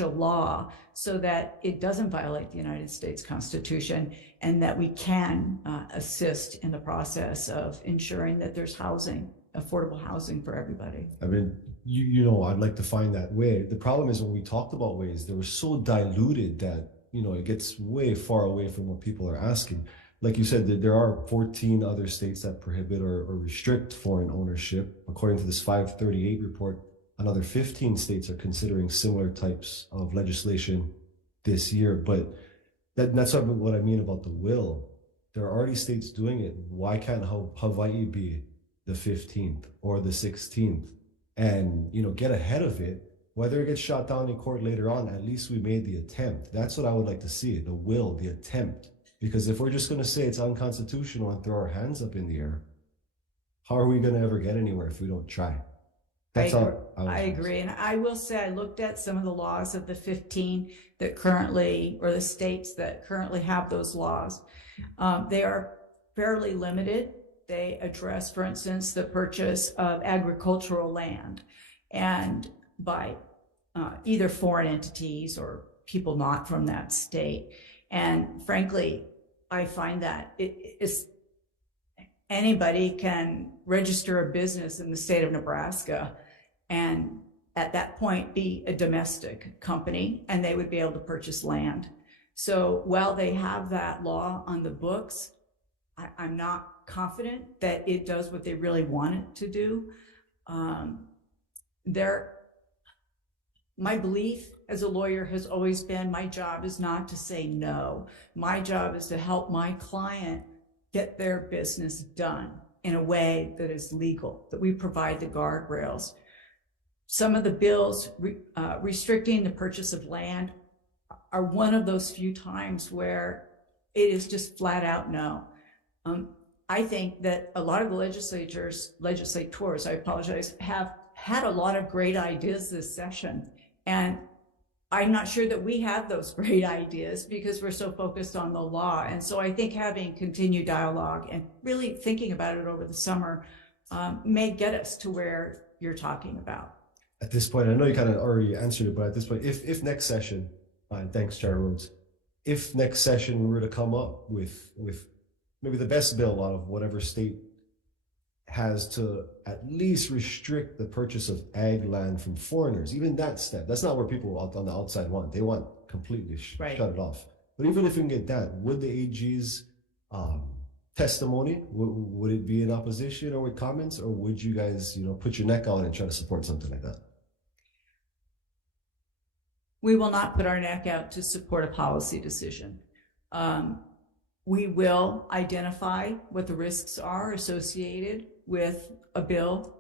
law so that it doesn't violate the United States Constitution, and that we can assist in the process of ensuring that there's housing, affordable housing for everybody. I mean, you know, I'd like to find that way. The problem is when we talked about ways, they were so diluted that, you know, it gets way far away from what people are asking. Like you said, there are 14 other states that prohibit or restrict foreign ownership. According to this 538 report, another 15 states are considering similar types of legislation this year. But that's what I mean about the will. There are already states doing it. Why can't Hawaii be the 15th or the 16th? And, you know, get ahead of it. Whether it gets shot down in court later on, at least we made the attempt. That's what I would like to see, the will, the attempt. Because if we're just going to say it's unconstitutional and throw our hands up in the air, how are we going to ever get anywhere if we don't try? That's all. I agree. And I will say I looked at some of the laws of the 15 that currently, or the states that currently have those laws. They are fairly limited. They address, for instance, the purchase of agricultural land and by either foreign entities or people not from that state. And frankly, I find that anybody can register a business in the state of Nebraska and at that point be a domestic company, and they would be able to purchase land. So while they have that law on the books, I'm not confident that it does what they really want it to do. My belief as a lawyer has always been my job is not to say no. My job is to help my client get their business done in a way that is legal, that we provide the guardrails. Some of the bills restricting the purchase of land are one of those few times where it is just flat out no. I think that a lot of the legislators, I apologize, have had a lot of great ideas this session. And I'm not sure that we have those great ideas because we're so focused on the law. And so I think having continued dialogue and really thinking about it over the summer may get us to where you're talking about. At this point, I know you kind of already answered it, but at this point, if next session, and thanks, Chair Rhodes, if next session we were to come up with maybe the best bill out of whatever state has to at least restrict the purchase of ag land from foreigners, even that step, that's not where people on the outside want. They want completely shut it off. But even if we can get that, would the AG's testimony, would it be in opposition or with comments, or would you guys, put your neck out and try to support something like that? We will not put our neck out to support a policy decision. We will identify what the risks are associated with a bill.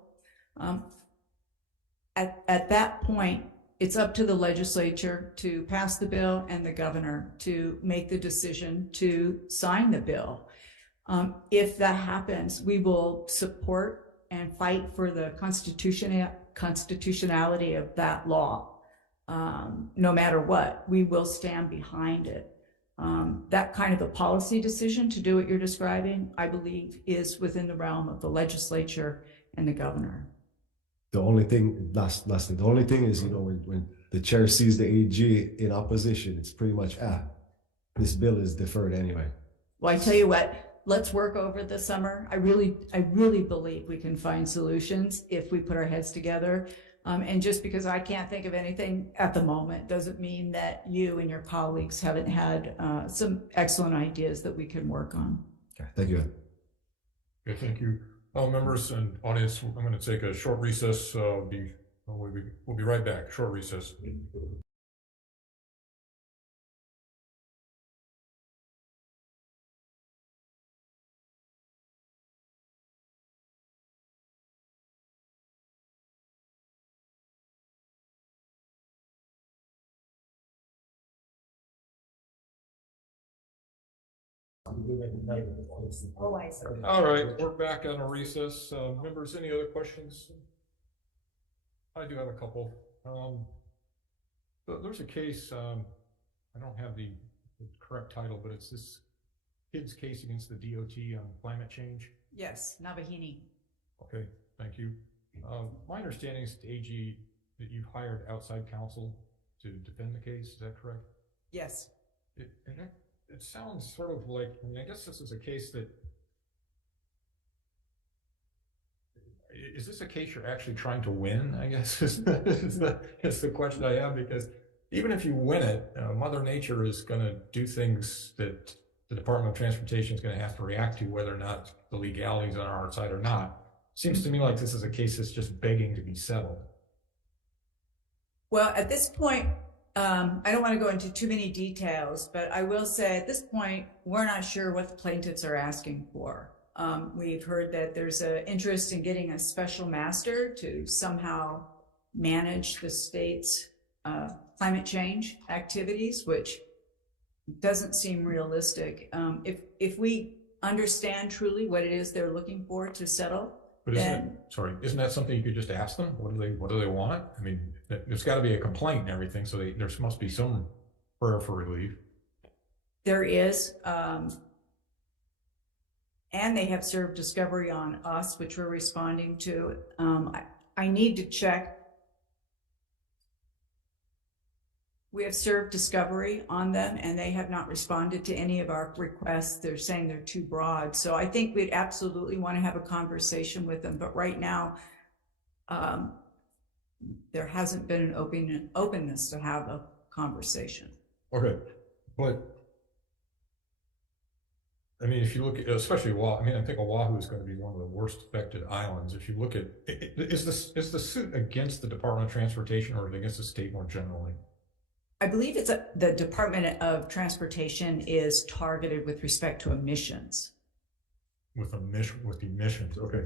At that point, it's up to the legislature to pass the bill and the governor to make the decision to sign the bill. If that happens, we will support and fight for the constitutionality of that law. No matter what, we will stand behind it. That kind of a policy decision to do what you're describing, I believe, is within the realm of the legislature and the governor. The only thing, last thing, the only thing is, when the chair sees the AG in opposition, it's pretty much, this bill is deferred anyway. Well, I tell you what, let's work over the summer. I really believe we can find solutions if we put our heads together. And just because I can't think of anything at the moment doesn't mean that you and your colleagues haven't had some excellent ideas that we can work on. Okay, thank you. Okay, thank you. Members and audience, I'm going to take a short recess. We'll be right back. Short recess. All right, we're back on a recess. Members, any other questions? I do have a couple. There's a case, I don't have the correct title, but it's this kid's case against the DOT on climate change. Yes, Navahini. Okay, thank you. My understanding is, AG, that you've hired outside counsel to defend the case. Is that correct? Yes. It sounds sort of like, I guess this is a case that, is this a case you're actually trying to win, I guess, is the question I have, because even if you win it, Mother Nature is going to do things that the Department of Transportation is going to have to react to, whether or not the legalities are on our side or not. Seems to me like this is a case that's just begging to be settled. Well, at this point, I don't want to go into too many details, but I will say at this point, we're not sure what the plaintiffs are asking for. We've heard that there's an interest in getting a special master to somehow manage the state's climate change activities, which doesn't seem realistic. If we understand truly what it is they're looking for to settle, but isn't that something you could just ask them? What do they want? I mean, there's got to be a complaint and everything, so there must be some prayer for relief. There is, and they have served discovery on us, which we're responding to. I need to check. We have served discovery on them, and they have not responded to any of our requests. They're saying they're too broad. So I think we'd absolutely want to have a conversation with them. But right now, there hasn't been an openness to have a conversation. Okay, but I mean, if you look at, especially Oahu, I mean, I think Oahu is going to be one of the worst affected islands. If you look at, is the suit against the Department of Transportation or against the state more generally? I believe it's the Department of Transportation is targeted with respect to emissions. With emissions, okay.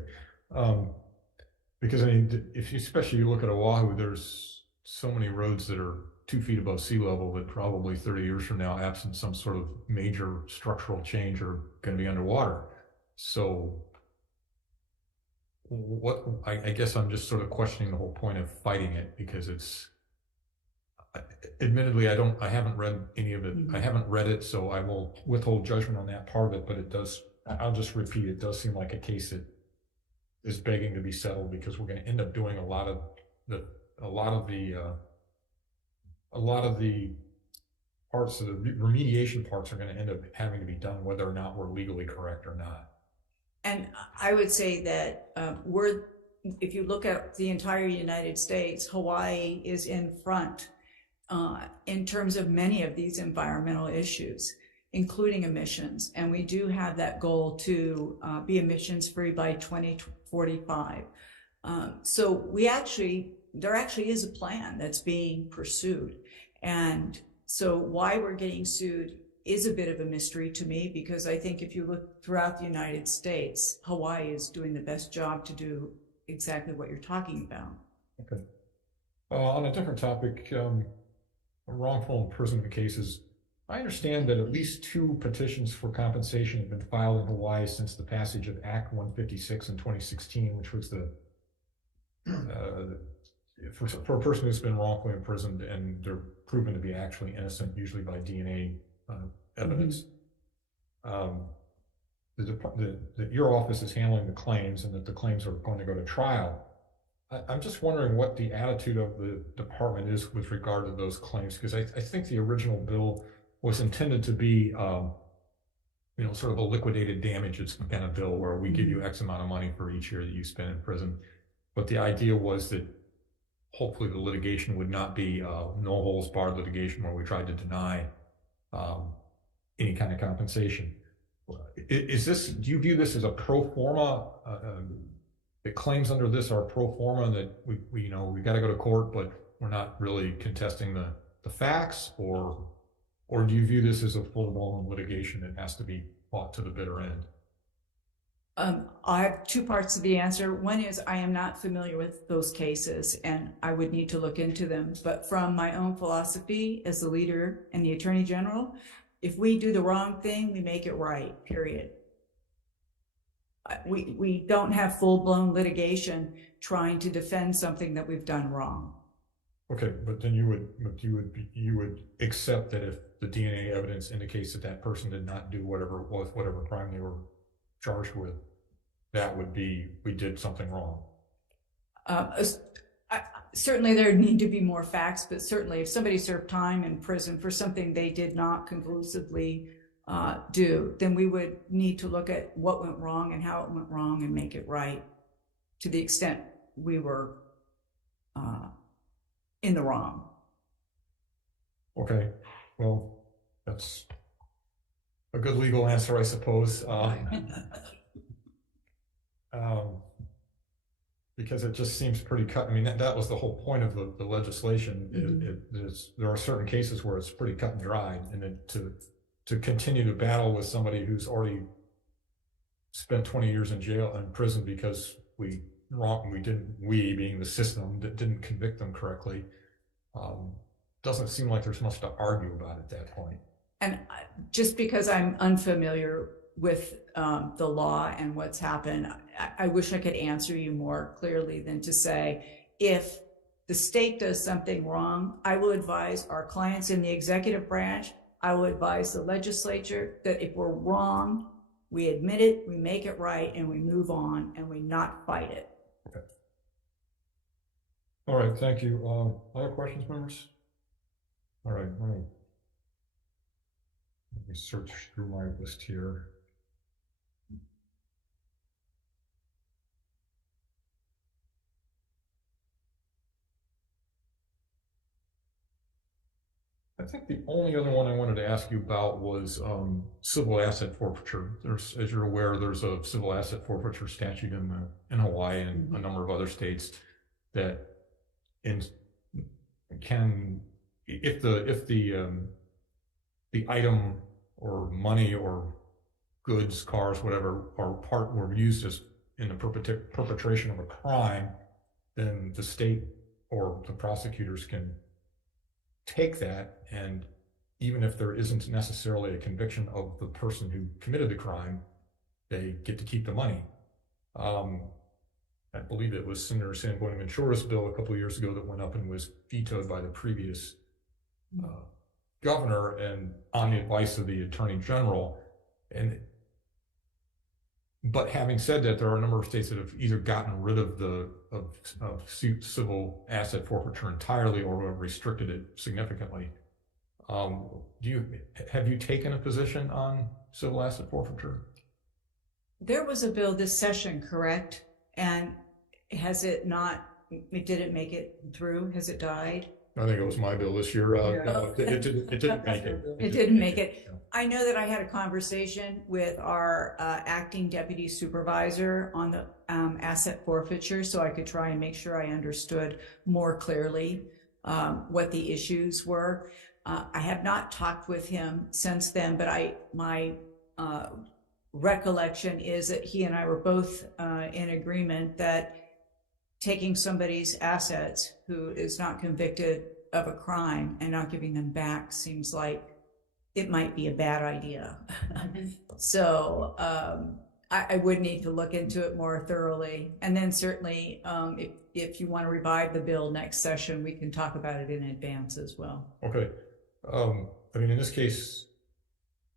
Because I mean, especially you look at Oahu, there's so many roads that are 2 feet above sea level that probably 30 years from now, absent some sort of major structural change, are going to be underwater. So I guess I'm just sort of questioning the whole point of fighting it, because it's, admittedly, I haven't read any of it. I haven't read it, so I will withhold judgment on that part of it, but it does, I'll just repeat, it does seem like a case that is begging to be settled, because we're going to end up doing a lot of the parts of the remediation parts are going to end up having to be done, whether or not we're legally correct or not. And I would say that if you look at the entire United States, Hawaii is in front in terms of many of these environmental issues, including emissions. And we do have that goal to be emissions free by 2045. So there actually is a plan that's being pursued. And so why we're getting sued is a bit of a mystery to me, because I think if you look throughout the United States, Hawaii is doing the best job to do exactly what you're talking about. Okay. On a different topic, wrongful imprisonment cases, I understand that at least 2 petitions for compensation have been filed in Hawaii since the passage of Act 156 in 2016, which was the for a person who's been wrongfully imprisoned and they're proven to be actually innocent, usually by DNA evidence. That your office is handling the claims and that the claims are going to go to trial. I'm just wondering what the attitude of the department is with regard to those claims, because I think the original bill was intended to be, sort of a liquidated damages kind of bill where we give you X amount of money for each year that you spend in prison. But the idea was that hopefully the litigation would not be no holds barred litigation where we tried to deny any kind of compensation. Do you view this as a pro forma? The claims under this are pro forma that we got to go to court, but we're not really contesting the facts, or do you view this as a full-blown litigation that has to be fought to the bitter end? I have 2 parts to the answer. One is I am not familiar with those cases and I would need to look into them. But from my own philosophy as the leader and the Attorney General, if we do the wrong thing, we make it right, period. We don't have full-blown litigation trying to defend something that we've done wrong. Okay, but then you would accept that if the DNA evidence indicates that person did not do whatever crime they were charged with, that would be we did something wrong. Certainly there need to be more facts, but certainly if somebody served time in prison for something they did not conclusively do, then we would need to look at what went wrong and how it went wrong and make it right to the extent we were in the wrong. Okay, well, that's a good legal answer, I suppose. Because it just seems pretty cut. I mean, that was the whole point of the legislation. There are certain cases where it's pretty cut and dried, and then to continue to battle with somebody who's already spent 20 years in prison because we being the system that didn't convict them correctly, doesn't seem like there's much to argue about at that point. And just because I'm unfamiliar with the law and what's happened, I wish I could answer you more clearly than to say, if the state does something wrong, I will advise our clients in the executive branch, I will advise the legislature that if we're wrong, we admit it, we make it right, and we move on, and we not fight it. Okay. All right, thank you. Other questions, members? All right, let me search through my list here. I think the only other one I wanted to ask you about was civil asset forfeiture. As you're aware, there's a civil asset forfeiture statute in Hawaii and a number of other states that if the item or money or goods, cars, whatever, were used as in the perpetration of a crime, then the state or the prosecutors can take that, and even if there isn't necessarily a conviction of the person who committed the crime, they get to keep the money. I believe it was Senator San Buenaventura's bill a couple of years ago that went up and was vetoed by the previous governor, and on the advice of the Attorney General. But having said that, there are a number of states that have either gotten rid of civil asset forfeiture entirely or have restricted it significantly. Have you taken a position on civil asset forfeiture? There was a bill this session, correct? And did it make it through? Has it died? I think it was my bill this year. No, it didn't make it. It didn't make it. I know that I had a conversation with our acting deputy supervisor on the asset forfeiture, so I could try and make sure I understood more clearly what the issues were. I have not talked with him since then, but my recollection is that he and I were both in agreement that taking somebody's assets who is not convicted of a crime and not giving them back seems like it might be a bad idea. So I would need to look into it more thoroughly. And then certainly if you want to revive the bill next session, we can talk about it in advance as well. Okay. I mean, in this case,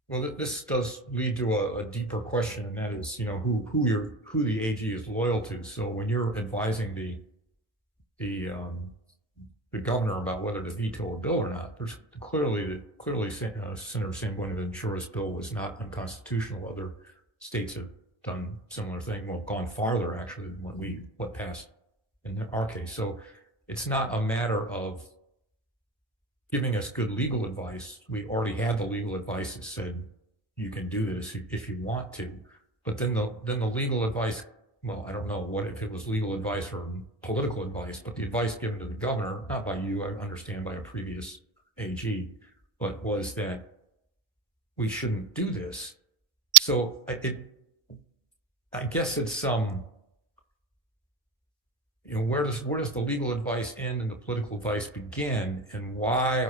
well, this does lead to a deeper question, and that is, who the AG is loyal to. So when you're advising the governor about whether to veto a bill or not, there's clearly Senator San Buenaventura's bill was not unconstitutional. Other states have done similar thing, well, gone farther actually than what passed in our case. So it's not a matter of giving us good legal advice. We already had the legal advice that said you can do this if you want to, but then the legal advice, well, I don't know what if it was legal advice or political advice, but the advice given to the governor, not by you, I understand, by a previous AG, but was that we shouldn't do this. So I guess it's where does the legal advice end and the political advice begin, and why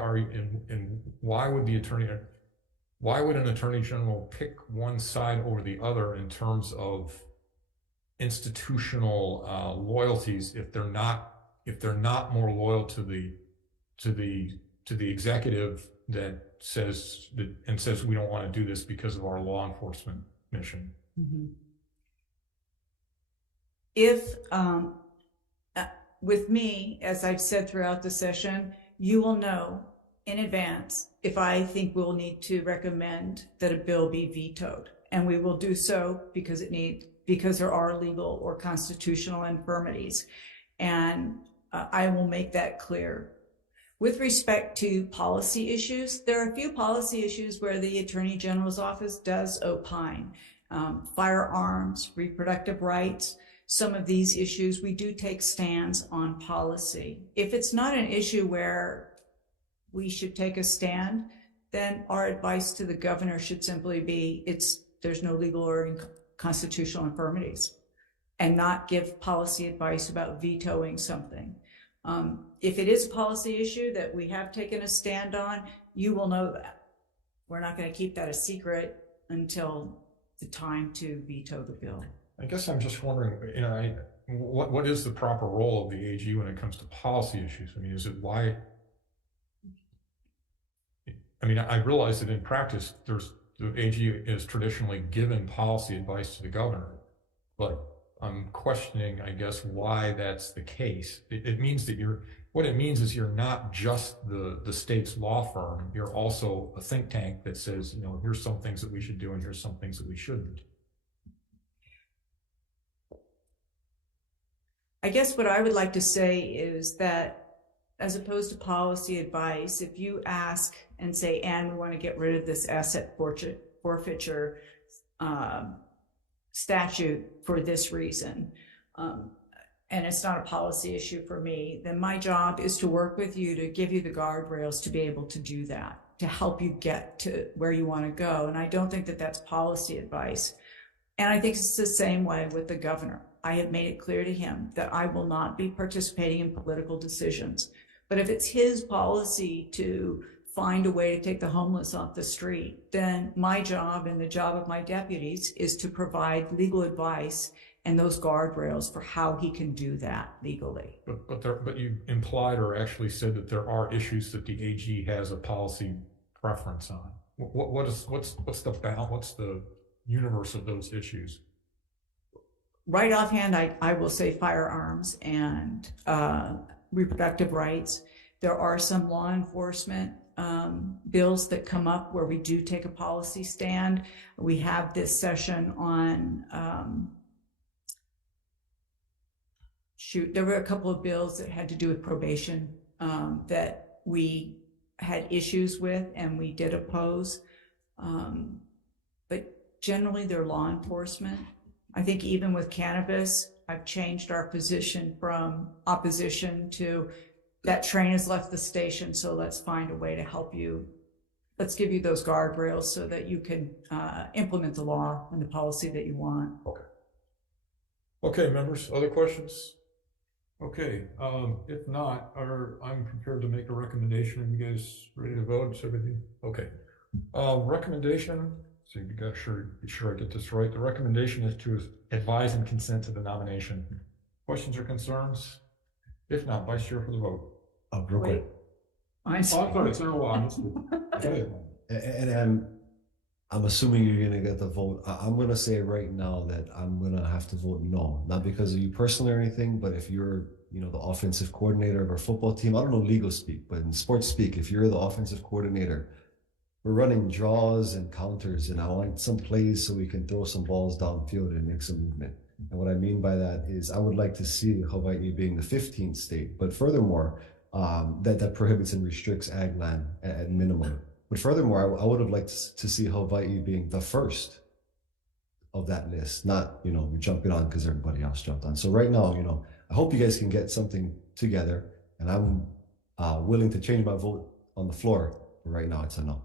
would an attorney general pick one side over the other in terms of institutional loyalties if they're not more loyal to the executive that says we don't want to do this because of our law enforcement mission? Mm-hmm. If with me, as I've said throughout the session, you will know in advance if I think we'll need to recommend that a bill be vetoed, and we will do so because there are legal or constitutional infirmities, and I will make that clear. With respect to policy issues, there are a few policy issues where the Attorney General's office does opine. Firearms, reproductive rights, some of these issues, we do take stands on policy. If it's not an issue where we should take a stand, then our advice to the governor should simply be there's no legal or constitutional infirmities, and not give policy advice about vetoing something. If it is a policy issue that we have taken a stand on, you will know that. We're not going to keep that a secret until the time to veto the bill. I guess I'm just wondering, what is the proper role of the AG when it comes to policy issues? I mean, is it why? I mean, I realize that in practice, the AG is traditionally given policy advice to the governor, but I'm questioning, I guess, why that's the case. It means that what it means is you're not just the state's law firm, you're also a think tank that says, here's some things that we should do and here's some things that we shouldn't. I guess what I would like to say is that as opposed to policy advice, if you ask and say, Anne, we want to get rid of this asset forfeiture statute for this reason, and it's not a policy issue for me, then my job is to work with you to give you the guardrails to be able to do that, to help you get to where you want to go. And I don't think that that's policy advice. And I think it's the same way with the governor. I have made it clear to him that I will not be participating in political decisions. But if it's his policy to find a way to take the homeless off the street, then my job and the job of my deputies is to provide legal advice and those guardrails for how he can do that legally. But you implied or actually said that there are issues that the AG has a policy preference on. What's the universe of those issues? Right offhand, I will say firearms and reproductive rights. There are some law enforcement bills that come up where we do take a policy stand. We have this session on, there were a couple of bills that had to do with probation that we had issues with and we did oppose. But generally they're law enforcement. I think even with cannabis, I've changed our position from opposition to that train has left the station, so let's find a way to help you. Let's give you those guardrails so that you can implement the law and the policy that you want. Okay, members, other questions? Okay, if not, I'm prepared to make a recommendation. Are you guys ready to vote? Is everything? Okay. Recommendation, so you got be sure I get this right. The recommendation is to advise and consent to the nomination. Questions or concerns? If not, Vice Chair for the vote. Real quick. I'm sorry, it's been a while. And I'm assuming you're gonna get the vote. I'm gonna say right now that I'm gonna have to vote no, not because of you personally or anything, but if you're, the offensive coordinator of our football team, I don't know legal speak, but in sports speak, if you're the offensive coordinator, we're running draws and counters, and I want some plays so we can throw some balls downfield and make some movement. And what I mean by that is I would like to see Hawaii being the 15th state, but furthermore, that prohibits and restricts ag land at minimum. But furthermore, I would have liked to see Hawaii being the first of that list, not, we're jumping on because everybody else jumped on. So right now, I hope you guys can get something together, and I'm willing to change my vote on the floor, but right now it's a no.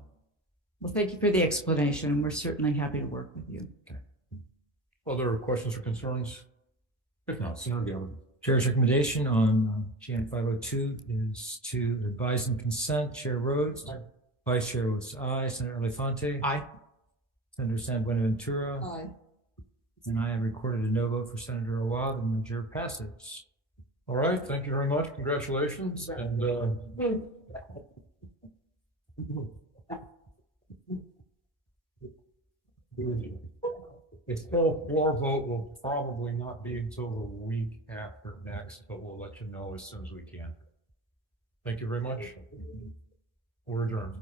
Well, thank you for the explanation, and we're certainly happy to work with you. Okay. Other questions or concerns? If not, Senator Galvin. Chair's recommendation on GN 502 is to advise and consent. Chair Rhodes. Aye. Vice Chair votes aye. Senator Elefante. Aye. Senator San Buenaventura. Aye. And I have recorded a no vote for Senator Awad. The measure passes. All right, thank you very much. Congratulations. And the full floor vote will probably not be until the week after next, but we'll let you know as soon as we can. Thank you very much. We're adjourned.